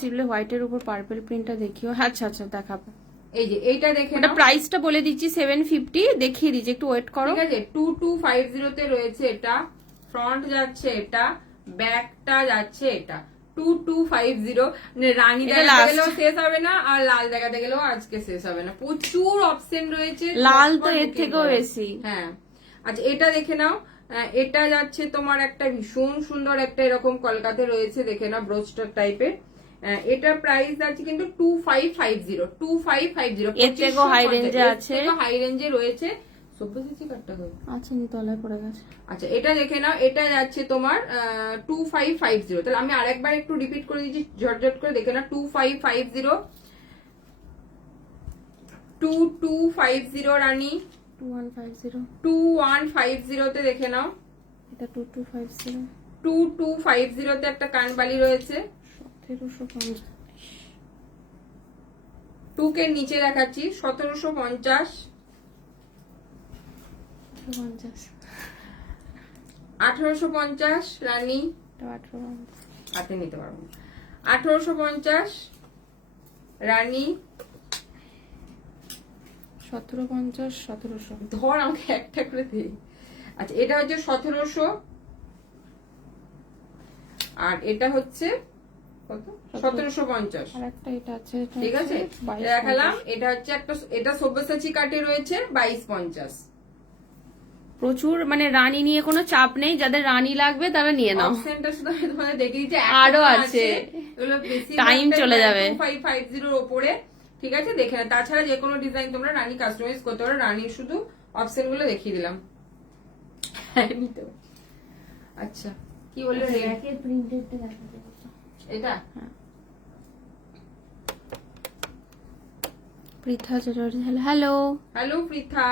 সিভলে হোয়াইটের উপর পার্পল প্রিন্টটা দেখিও। আচ্ছা আচ্ছা, দেখাবো। এই যে এইটা দেখে নাও, প্রাইসটা বলে দিচ্ছি 750, দেখিয়ে দিচ্ছি, একটু ওয়েট করো। ঠিক আছে, 2250 রয়েছে এটা। ফ্রন্ট যাচ্ছে এটা, ব্যাকটা যাচ্ছে এটা, 2250। রানী দেখাতে গেলেও শেষ হবে না, আর লাল দেখাতে গেলেও আজকে শেষ হবে না। প্রচুর অপশন রয়েছে, লাল তো এর থেকেও বেশি। হ্যাঁ। আচ্ছা, এটা দেখে নাও। এটা যাচ্ছে তোমার একটা ভীষণ সুন্দর একটা এরকম কলকাতায় রয়েছে, দেখে নাও, ব্রোস্টার টাইপের। এটা প্রাইস আছে কিন্তু 2550। এর থেকেও হাই রেঞ্জে আছে, হাই রেঞ্জে রয়েছে। সব্যসাচী কাটটা হয়ে আচ্ছা, নি তলায় পড়ে গেছে। আচ্ছা, এটা দেখে নাও। এটা যাচ্ছে তোমার 2550। তাহলে আমি আরেকবার একটু রিপিট করে দিচ্ছি, ঝটঝট করে দেখে নাও। 2550, 2250 রানী, 2150 তে দেখে নাও। এটা 2250, 2250 তে একটা কানবালি রয়েছে। 1750, 2 কে নিচে দেখাচ্ছি, 1750, 1850 রানী, হাতে নিতে পারবো, 1850 রানী, 1750, 1700। ধর আমাকে একটা করে দে। আচ্ছা, এটা হচ্ছে 1700, আর এটা হচ্ছে কত, 1750। আর একটা এটা আছে, ঠিক আছে, দেখালাম। এটা হচ্ছে একটা, এটা সব্যসাচী কাটে রয়েছে 2250। প্রচুর, মানে রানী নিয়ে কোনো চাপ নেই, যাদের রানী লাগবে তারা নিয়ে নাও। অপশনটা শুধু আমি তোমাদের দেখিয়ে দিচ্ছি, আরো আছে, এগুলো বেশি টাইম চলে যাবে। 2550 এর উপরে, ঠিক আছে, দেখে না। তাছাড়া যে কোনো ডিজাইন তোমরা রানী কাস্টমাইজ করতে পারো। রানীর শুধু অপশন গুলো দেখিয়ে দিলাম। আচ্ছা, কি বললো, র্যাকের প্রিন্টেডটা দেখাতে বলছো এটা? Pritha hello hello Pritha.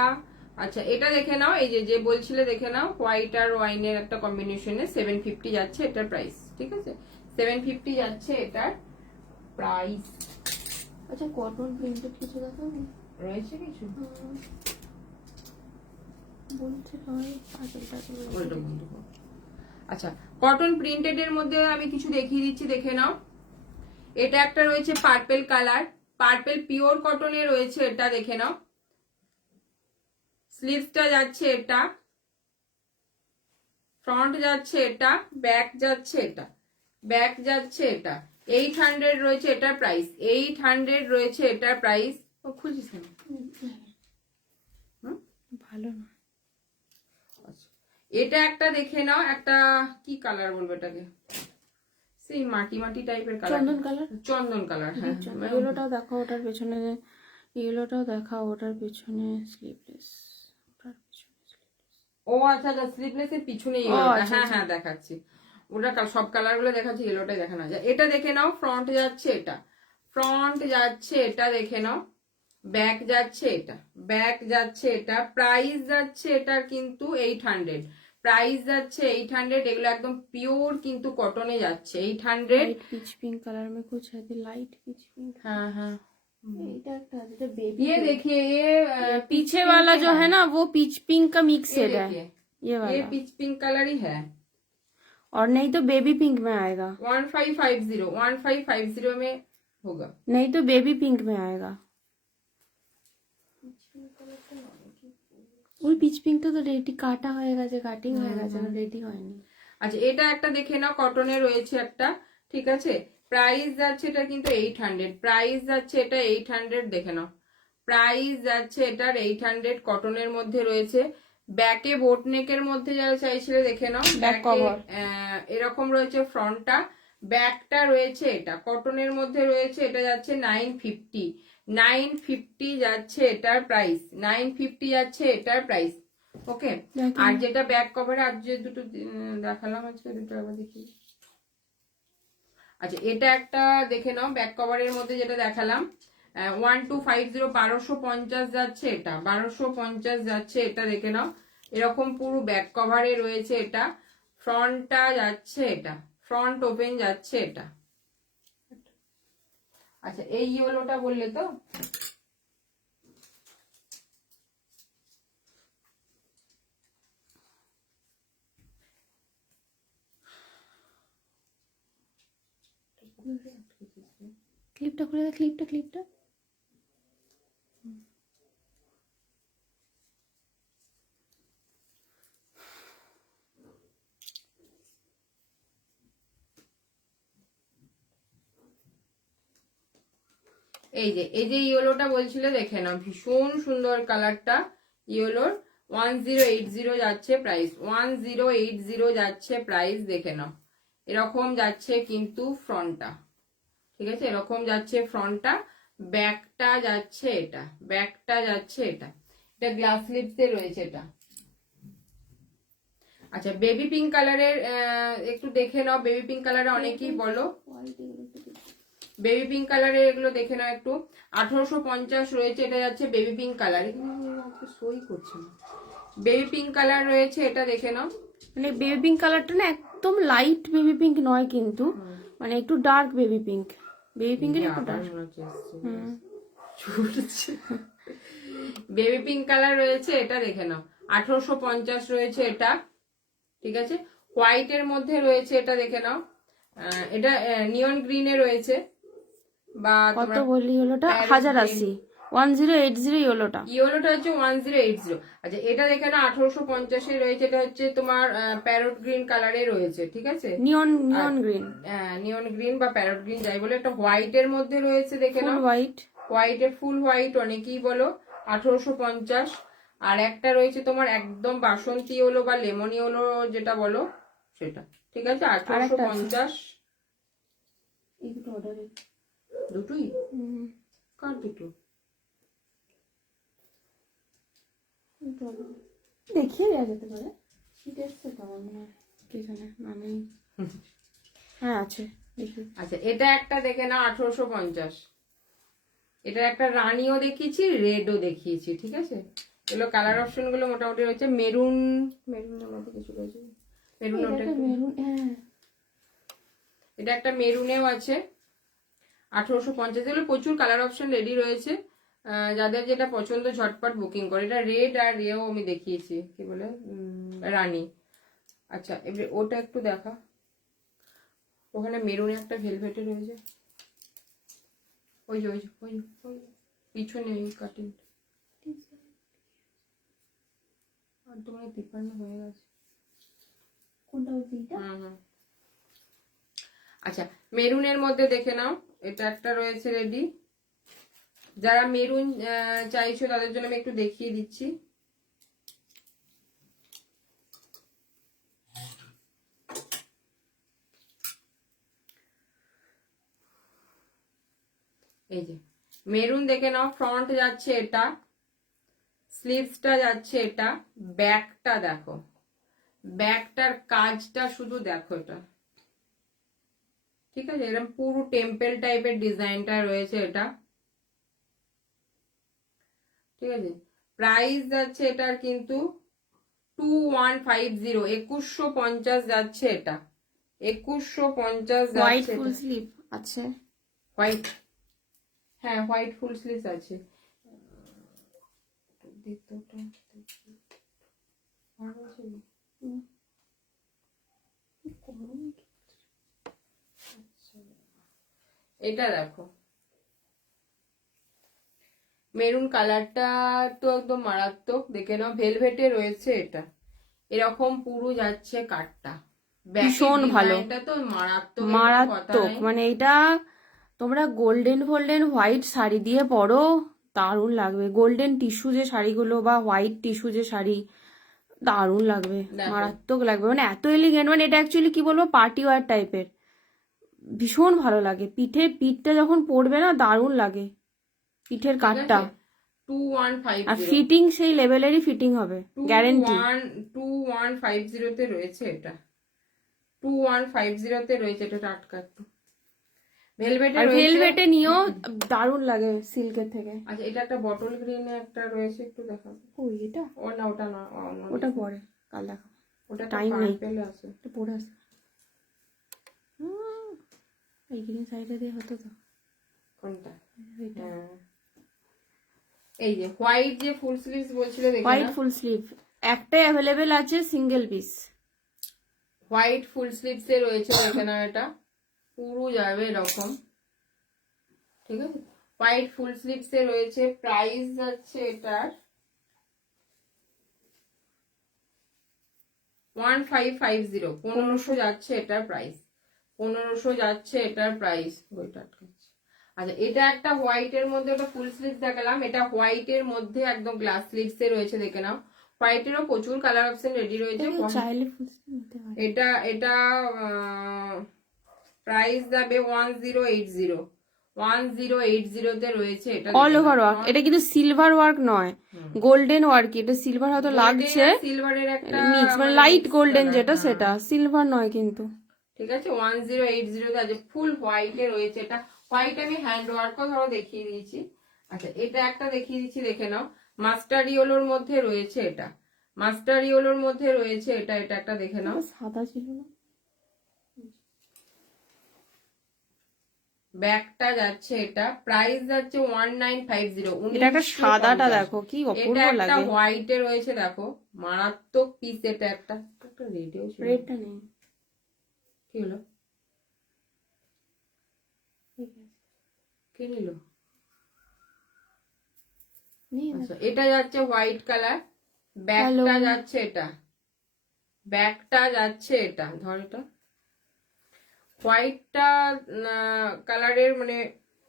আচ্ছা, এটা দেখে নাও। এই যে বলছিলে দেখে নাও, হোয়াইট আর ওয়াইনের একটা কম্বিনেশনে 750 যাচ্ছে এটার প্রাইস, ঠিক আছে। 750 যাচ্ছে এটার প্রাইস। আচ্ছা, কটন প্রিন্টেড কিছু দেখাবো, রয়েছে কিছু বলছে নয়। আচ্ছা, কটন প্রিন্টেড এর মধ্যে আমি কিছু দেখিয়ে দিচ্ছি, দেখে নাও। এটা একটা রয়েছে পার্পল কালার, পার্পল পিওর কটনে রয়েছে এটা, দেখে নাও। স্লিভসটা যাচ্ছে এটা, ফ্রন্ট যাচ্ছে এটা, ব্যাক যাচ্ছে এটা, ব্যাক যাচ্ছে এটা। 800 রয়েছে এটার প্রাইস, 800 রয়েছে এটার প্রাইস। ও খুঁজিস না, ভালো না। এটা একটা দেখে নাও, একটা কি কালার বলবো এটাকে, সেই মাটি মাটি টাইপের কালার, চন্দন কালার, চন্দন কালার। হ্যাঁ, ইয়েলোটাও দেখাও, ওটার পেছনে ইয়েলোটাও দেখাও, ওটার পেছনে স্লিভলেস, ওটার পেছনে ও আচ্ছা আচ্ছা, স্লিভলেস এর পিছনে হ্যাঁ হ্যাঁ দেখাচ্ছি, ওটা সব কালার গুলো দেখাচ্ছি, ইয়েলোটাই দেখানো যায়। এটা দেখে নাও, ফ্রন্ট যাচ্ছে এটা, ফ্রন্ট যাচ্ছে এটা দেখে নাও, ব্যাক যাচ্ছে এটা, ব্যাক যাচ্ছে এটা, প্রাইস যাচ্ছে এটা কিন্তু 800, প্রাইস যাচ্ছে 800। এগুলো একদম পিওর কিন্তু কটনে যাচ্ছে 800। पीच पिंक कलर में कुछ है, लाइट पीच पिंक। हाँ हाँ, ये देखिए ये पीछे वाला जो है ना वो पीच पिंक का मिक्स ये शेड है, देखिए, ये वाला। ये पीच पिंक कलर ही है। और नहीं तो बेबी पिंक में आएगा, 1550 में होगा, नहीं तो बेबी पिंक में आएगा। ওই পিচ পিঙ্কটা তো রেডি কাটা হয়ে গেছে, কাটিং হয়ে গেছে, না রেডি হয়নি। আচ্ছা এটা একটা দেখে নাও, কটনে রয়েছে একটা, ঠিক আছে, প্রাইস যাচ্ছে এটা কিন্তু 800, প্রাইস যাচ্ছে এটা 800 দেখে নাও, প্রাইস যাচ্ছে এটার 800, কটনের মধ্যে রয়েছে। ব্যাকে বোট নেকের মধ্যে যারা চাইছিলে দেখে নাও, ব্যাক কভার এরকম রয়েছে ফ্রন্টটা, ব্যাকটা রয়েছে এটা কটনের মধ্যে রয়েছে, এটা যাচ্ছে 950, 950 যাচ্ছে এটার প্রাইস, 950 যাচ্ছে এটার প্রাইস। ওকে, আর যেটা ব্যাক কভার আর যে দুটো দেখালাম আজকে, দুটো আবার দেখি। আচ্ছা এটা একটা দেখে নাও, ব্যাক কভারের মধ্যে যেটা দেখালাম 1250, 1250 যাচ্ছে এটা, 1250 যাচ্ছে এটা দেখে নাও, এরকম পুরো ব্যাক কভারে রয়েছে এটা, ফ্রন্টটা যাচ্ছে এটা, ফ্রন্ট ওপেন যাচ্ছে এটা। আচ্ছা এই ইয়েলোটা বললে তো, ক্লিপটা খুলে দে, ক্লিপটা ক্লিপটা। এই যে ইয়েলোটা বলছিলে দেখে নাও, ভীষণ সুন্দর কালারটা ইয়েলোর, 1080 যাচ্ছে প্রাইস, 1080 যাচ্ছে প্রাইস দেখে নাও, এরকম যাচ্ছে কিন্তু ফ্রন্টটা, ঠিক আছে, এরকম যাচ্ছে ফ্রন্টটা, ব্যাকটা যাচ্ছে এটা, ব্যাকটা যাচ্ছে এটা, এটা গ্লাস লিপসে রয়েছে এটা। আচ্ছা বেবি পিঙ্ক কালারের একটু দেখে নাও, বেবি পিঙ্ক কালারে অনেকেই বলো, বেবি পিঙ্ক কালারের এগুলো দেখে নাও একটু, 1850 রয়েছে, এটা যাচ্ছে বেবি পিঙ্ক কালার, সই করছে না, বেবি পিঙ্ক কালার রয়েছে এটা দেখে নাও, মানে বেবি পিঙ্ক কালারটা না একদম লাইট বেবি পিঙ্ক নয় কিন্তু, মানে একটু ডার্ক বেবি পিঙ্ক, বেবি পিঙ্কের একটু ডার্ক। বেবি পিঙ্ক কালার রয়েছে এটা দেখে নাও, 1850 রয়েছে এটা, ঠিক আছে, হোয়াইটের মধ্যে রয়েছে এটা দেখে নাও, এটা নিয়ন গ্রিনে রয়েছে, বা কত বললি হলোটা 1080, 1080 ইয়েলোটা, ইয়েলোটা হচ্ছে 1080। আচ্ছা এটা দেখে নাও 1850 এ রয়েছে, এটা হচ্ছে তোমার প্যারট গ্রিন কালারে রয়েছে, ঠিক আছে, নিয়ন গ্রিন, নিয়ন গ্রিন বা প্যারট গ্রিন যাই বলে, একটা হোয়াইটের মধ্যে রয়েছে দেখে নাও, হোয়াইট, হোয়াইটের ফুল হোয়াইট অনেকেই বলো, 1850। আর একটা রয়েছে তোমার একদম বাসন্তী ইয়েলো বা লেমন ইয়েলো যেটা বলো সেটা, ঠিক আছে, 1850। এই দুটো অর্ডারে, দুটোই কার দুটো দেখিয়ে দেওয়া যেতে পারে, শীত এসছে তো আমার মনে হয়, কে জানে, আমি হ্যাঁ আছে দেখি। আচ্ছা এটা একটা দেখে নাও 1850, এটা একটা রানিও দেখিয়েছি, রেডও দেখিয়েছি, ঠিক আছে, এগুলো কালার অপশন গুলো মোটামুটি রয়েছে, মেরুন, মেরুনের মধ্যে কিছু রয়েছে, মেরুন, এটা একটা মেরুনেও আছে 1850, এগুলো প্রচুর কালার অপশন রেডি রয়েছে, যাদের যেটা পছন্দ ঝটপট বুকিং করে। এটা রেড আর রেও আমি দেখিয়েছি, কি বলে রানী। আচ্ছা এবার ওটা একটু দেখা, ওখানে মেরুনে একটা ভেলভেটে রয়েছে, ওই যে পিছনে কাটিং, আর তোমার 53 হয়ে গেছে, কোনটা ওইটা? আচ্ছা মেরুনের মধ্যে দেখে নাও, এটা একটা রয়েছে রেডি, যারা মেরুন চাইছো তাদের জন্য আমি একটু দেখিয়ে দিচ্ছি, এই যে মেরুন দেখে নাও, ফ্রন্ট যাচ্ছে এটা, স্লিভসটা যাচ্ছে এটা, ব্যাকটা দেখো, ব্যাকটার কাজটা শুধু দেখো এটা, ঠিক আছে, এরকম পুরো টেম্পল টাইপের ডিজাইনটা রয়েছে এটা, ঠিক আছে। প্রাইস যাচ্ছে এটার কিন্তু 2150, 2150 যাচ্ছে এটা, 2150 হোয়াইট যাচ্ছে ফুল এটা। স্লিভ আছে, হোয়াইট, হ্যাঁ হোয়াইট ফুল স্লিভস আছে। এটা দেখো মেরুন কালারটা তো একদম মারাত্মক, দেখে নাও, ভেলভেটে রয়েছে এটা, এরকম পুরো যাচ্ছে কাটটা, ভীষণ ভালো, এটা তো মারাত্মক, মারাত্মক, মানে এটা তোমরা গোল্ডেন গোল্ডেন হোয়াইট শাড়ি দিয়ে পরো, দারুণ লাগবে। গোল্ডেন টিস্যু যে শাড়িগুলো বা হোয়াইট টিস্যু যে শাড়ি, দারুণ লাগবে, মারাত্মক লাগবে, মানে এত এলিগেন্ট, মানে এটা অ্যাকচুয়ালি কি বলবো পার্টি ওয়্যার টাইপের, ভীষণ ভালো লাগে। পিঠটা যখন পরবে না দারুণ লাগে, পিঠের কাটটা, 2150 আর ফিটিং সেই লেভেলেরই ফিটিং হবে, গ্যারেন্টি। 2150 তে রয়েছে এটা, 2150 তে রয়েছে এটা, টাটকা একটু ভেলভেটে আর রয়েছে। ভেলভেটে নিয়েও দারুণ লাগে সিল্কের থেকে। আচ্ছা এটা একটা বটল গ্রিনে একটা রয়েছে, একটু দেখাবো। ওই এটা, ও না ওটা না, ওটা পরে কাল দেখাবো, ওটা টাইম নেই, পেলে আছে। এটা পরে আসবে। এই গ্রিন সাইডে দিয়ে হতো তো, কোনটা? এটা হ্যাঁ এই যে হোয়াইট যে ফুল স্লিভস বলছিলে, দেখে হোয়াইট না, ফুল স্লিভ একটাই অ্যাভেলেবেল আছে, single piece. White full sleeves এ রয়েছে, দেখে না, এটা পুরো যাবে এরকম, ঠিক আছে, হোয়াইট ফুল স্লিভস এ রয়েছে। প্রাইস যাচ্ছে এটার 1550, 1500 যাচ্ছে এটার প্রাইস, 1500 যাচ্ছে এটার প্রাইস। আচ্ছা এটা একটা হোয়াইট এর মধ্যে, ওটা ফুল স্লিভস দেখালাম, এটা হোয়াইট এর মধ্যে একদম গ্লাস স্লিভস এ রয়েছে, দেখে নাও, হোয়াইট এরও প্রচুর কালার অপশন রেডি রয়েছে। চাইলে ফুল স্লিভ নিতে পারে। এটা এটা প্রাইস যাবে 1080, 1080 তে রয়েছে এটা, অল ওভার ওয়ার্ক, এটা কিন্তু সিলভার ওয়ার্ক নয়, গোল্ডেন ওয়ার্ক, এটা সিলভার হয়তো লাগছে, সিলভারের একটা মিক্স মানে লাইট গোল্ডেন যেটা সেটা, সিলভার নয় কিন্তু, ঠিক আছে। 1080 তে আছে, ফুল হোয়াইট এ রয়েছে এটা, হোয়াইট আমি হ্যান্ড ওয়ার্কও ধরো দেখিয়ে দিয়েছি। আচ্ছা এটা একটা দেখিয়ে দিচ্ছি, দেখে নাও, মাস্টার ইয়েলোর মধ্যে রয়েছে এটা, মাস্টার ইয়েলোর মধ্যে রয়েছে এটা, এটা একটা দেখে নাও, সাদা ছিল না, ব্যাগটা যাচ্ছে এটা, প্রাইস যাচ্ছে 1950। এটা একটা সাদাটা দেখো কি অপূর্ব এটা একটা লাগে, হোয়াইট এ রয়েছে, দেখো মারাত্মক পিস, এটা একটা রেডিও, রেডটা নেই, কি হলো, কে নিল? আচ্ছা এটা যাচ্ছে হোয়াইট কালার, ব্যাগটা যাচ্ছে এটা, ব্যাগটা যাচ্ছে এটা, ধর এটা হোয়াইটটা কালারের, মানে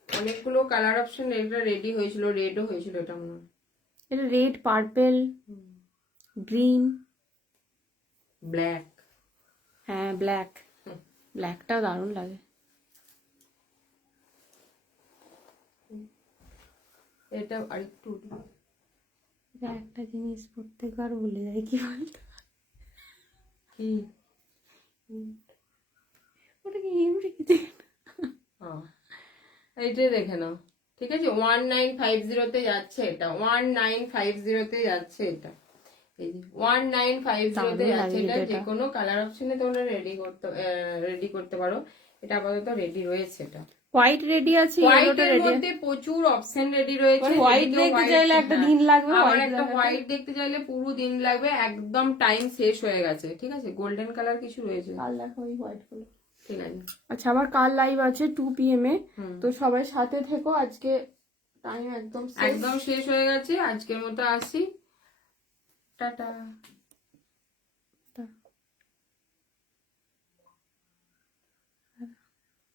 অনেকগুলো কালার অপশন এটা রেডি হয়েছিল, রেডও হয়েছিল এটা মনে হয়, এটা রেড, পার্পল, গ্রিন, ব্ল্যাক, হ্যাঁ ব্ল্যাক, ব্ল্যাকটাও দারুণ লাগে। এটা আরেকটু একটা জিনিস প্রত্যেকবার ভুলে যাই, কি বলতো, কি ওটা কি রেখেছে, এইটাই দেখে নাও, ঠিক আছে। 1950 তে যাচ্ছে এটা, 1950 তে যাচ্ছে এটা, এই যে 1950 তে যাচ্ছে এটা, যে কোনো কালার অপশনে তোমরা রেডি করতে পারো, এটা আপাতত রেডি রয়েছে। এটা হোয়াইট রেডি আছে, হোয়াইটের মধ্যে প্রচুর অপশন রেডি রয়েছে, হোয়াইট দেখতে চাইলে একটা দিন লাগবে, আমার একটা হোয়াইট দেখতে চাইলে পুরো দিন লাগবে, একদম টাইম শেষ হয়ে গেছে, ঠিক আছে। গোল্ডেন কালার কিছু রয়েছে, কাল দেখো ওই হোয়াইট গুলো, ঠিক আছে। আচ্ছা আমার কাল লাইভ আছে 2 PM এ, তো সবাই সাথে থেকো, আজকে টাইম একদম শেষ হয়ে গেছে, আজকের মতো আসি, টাটা।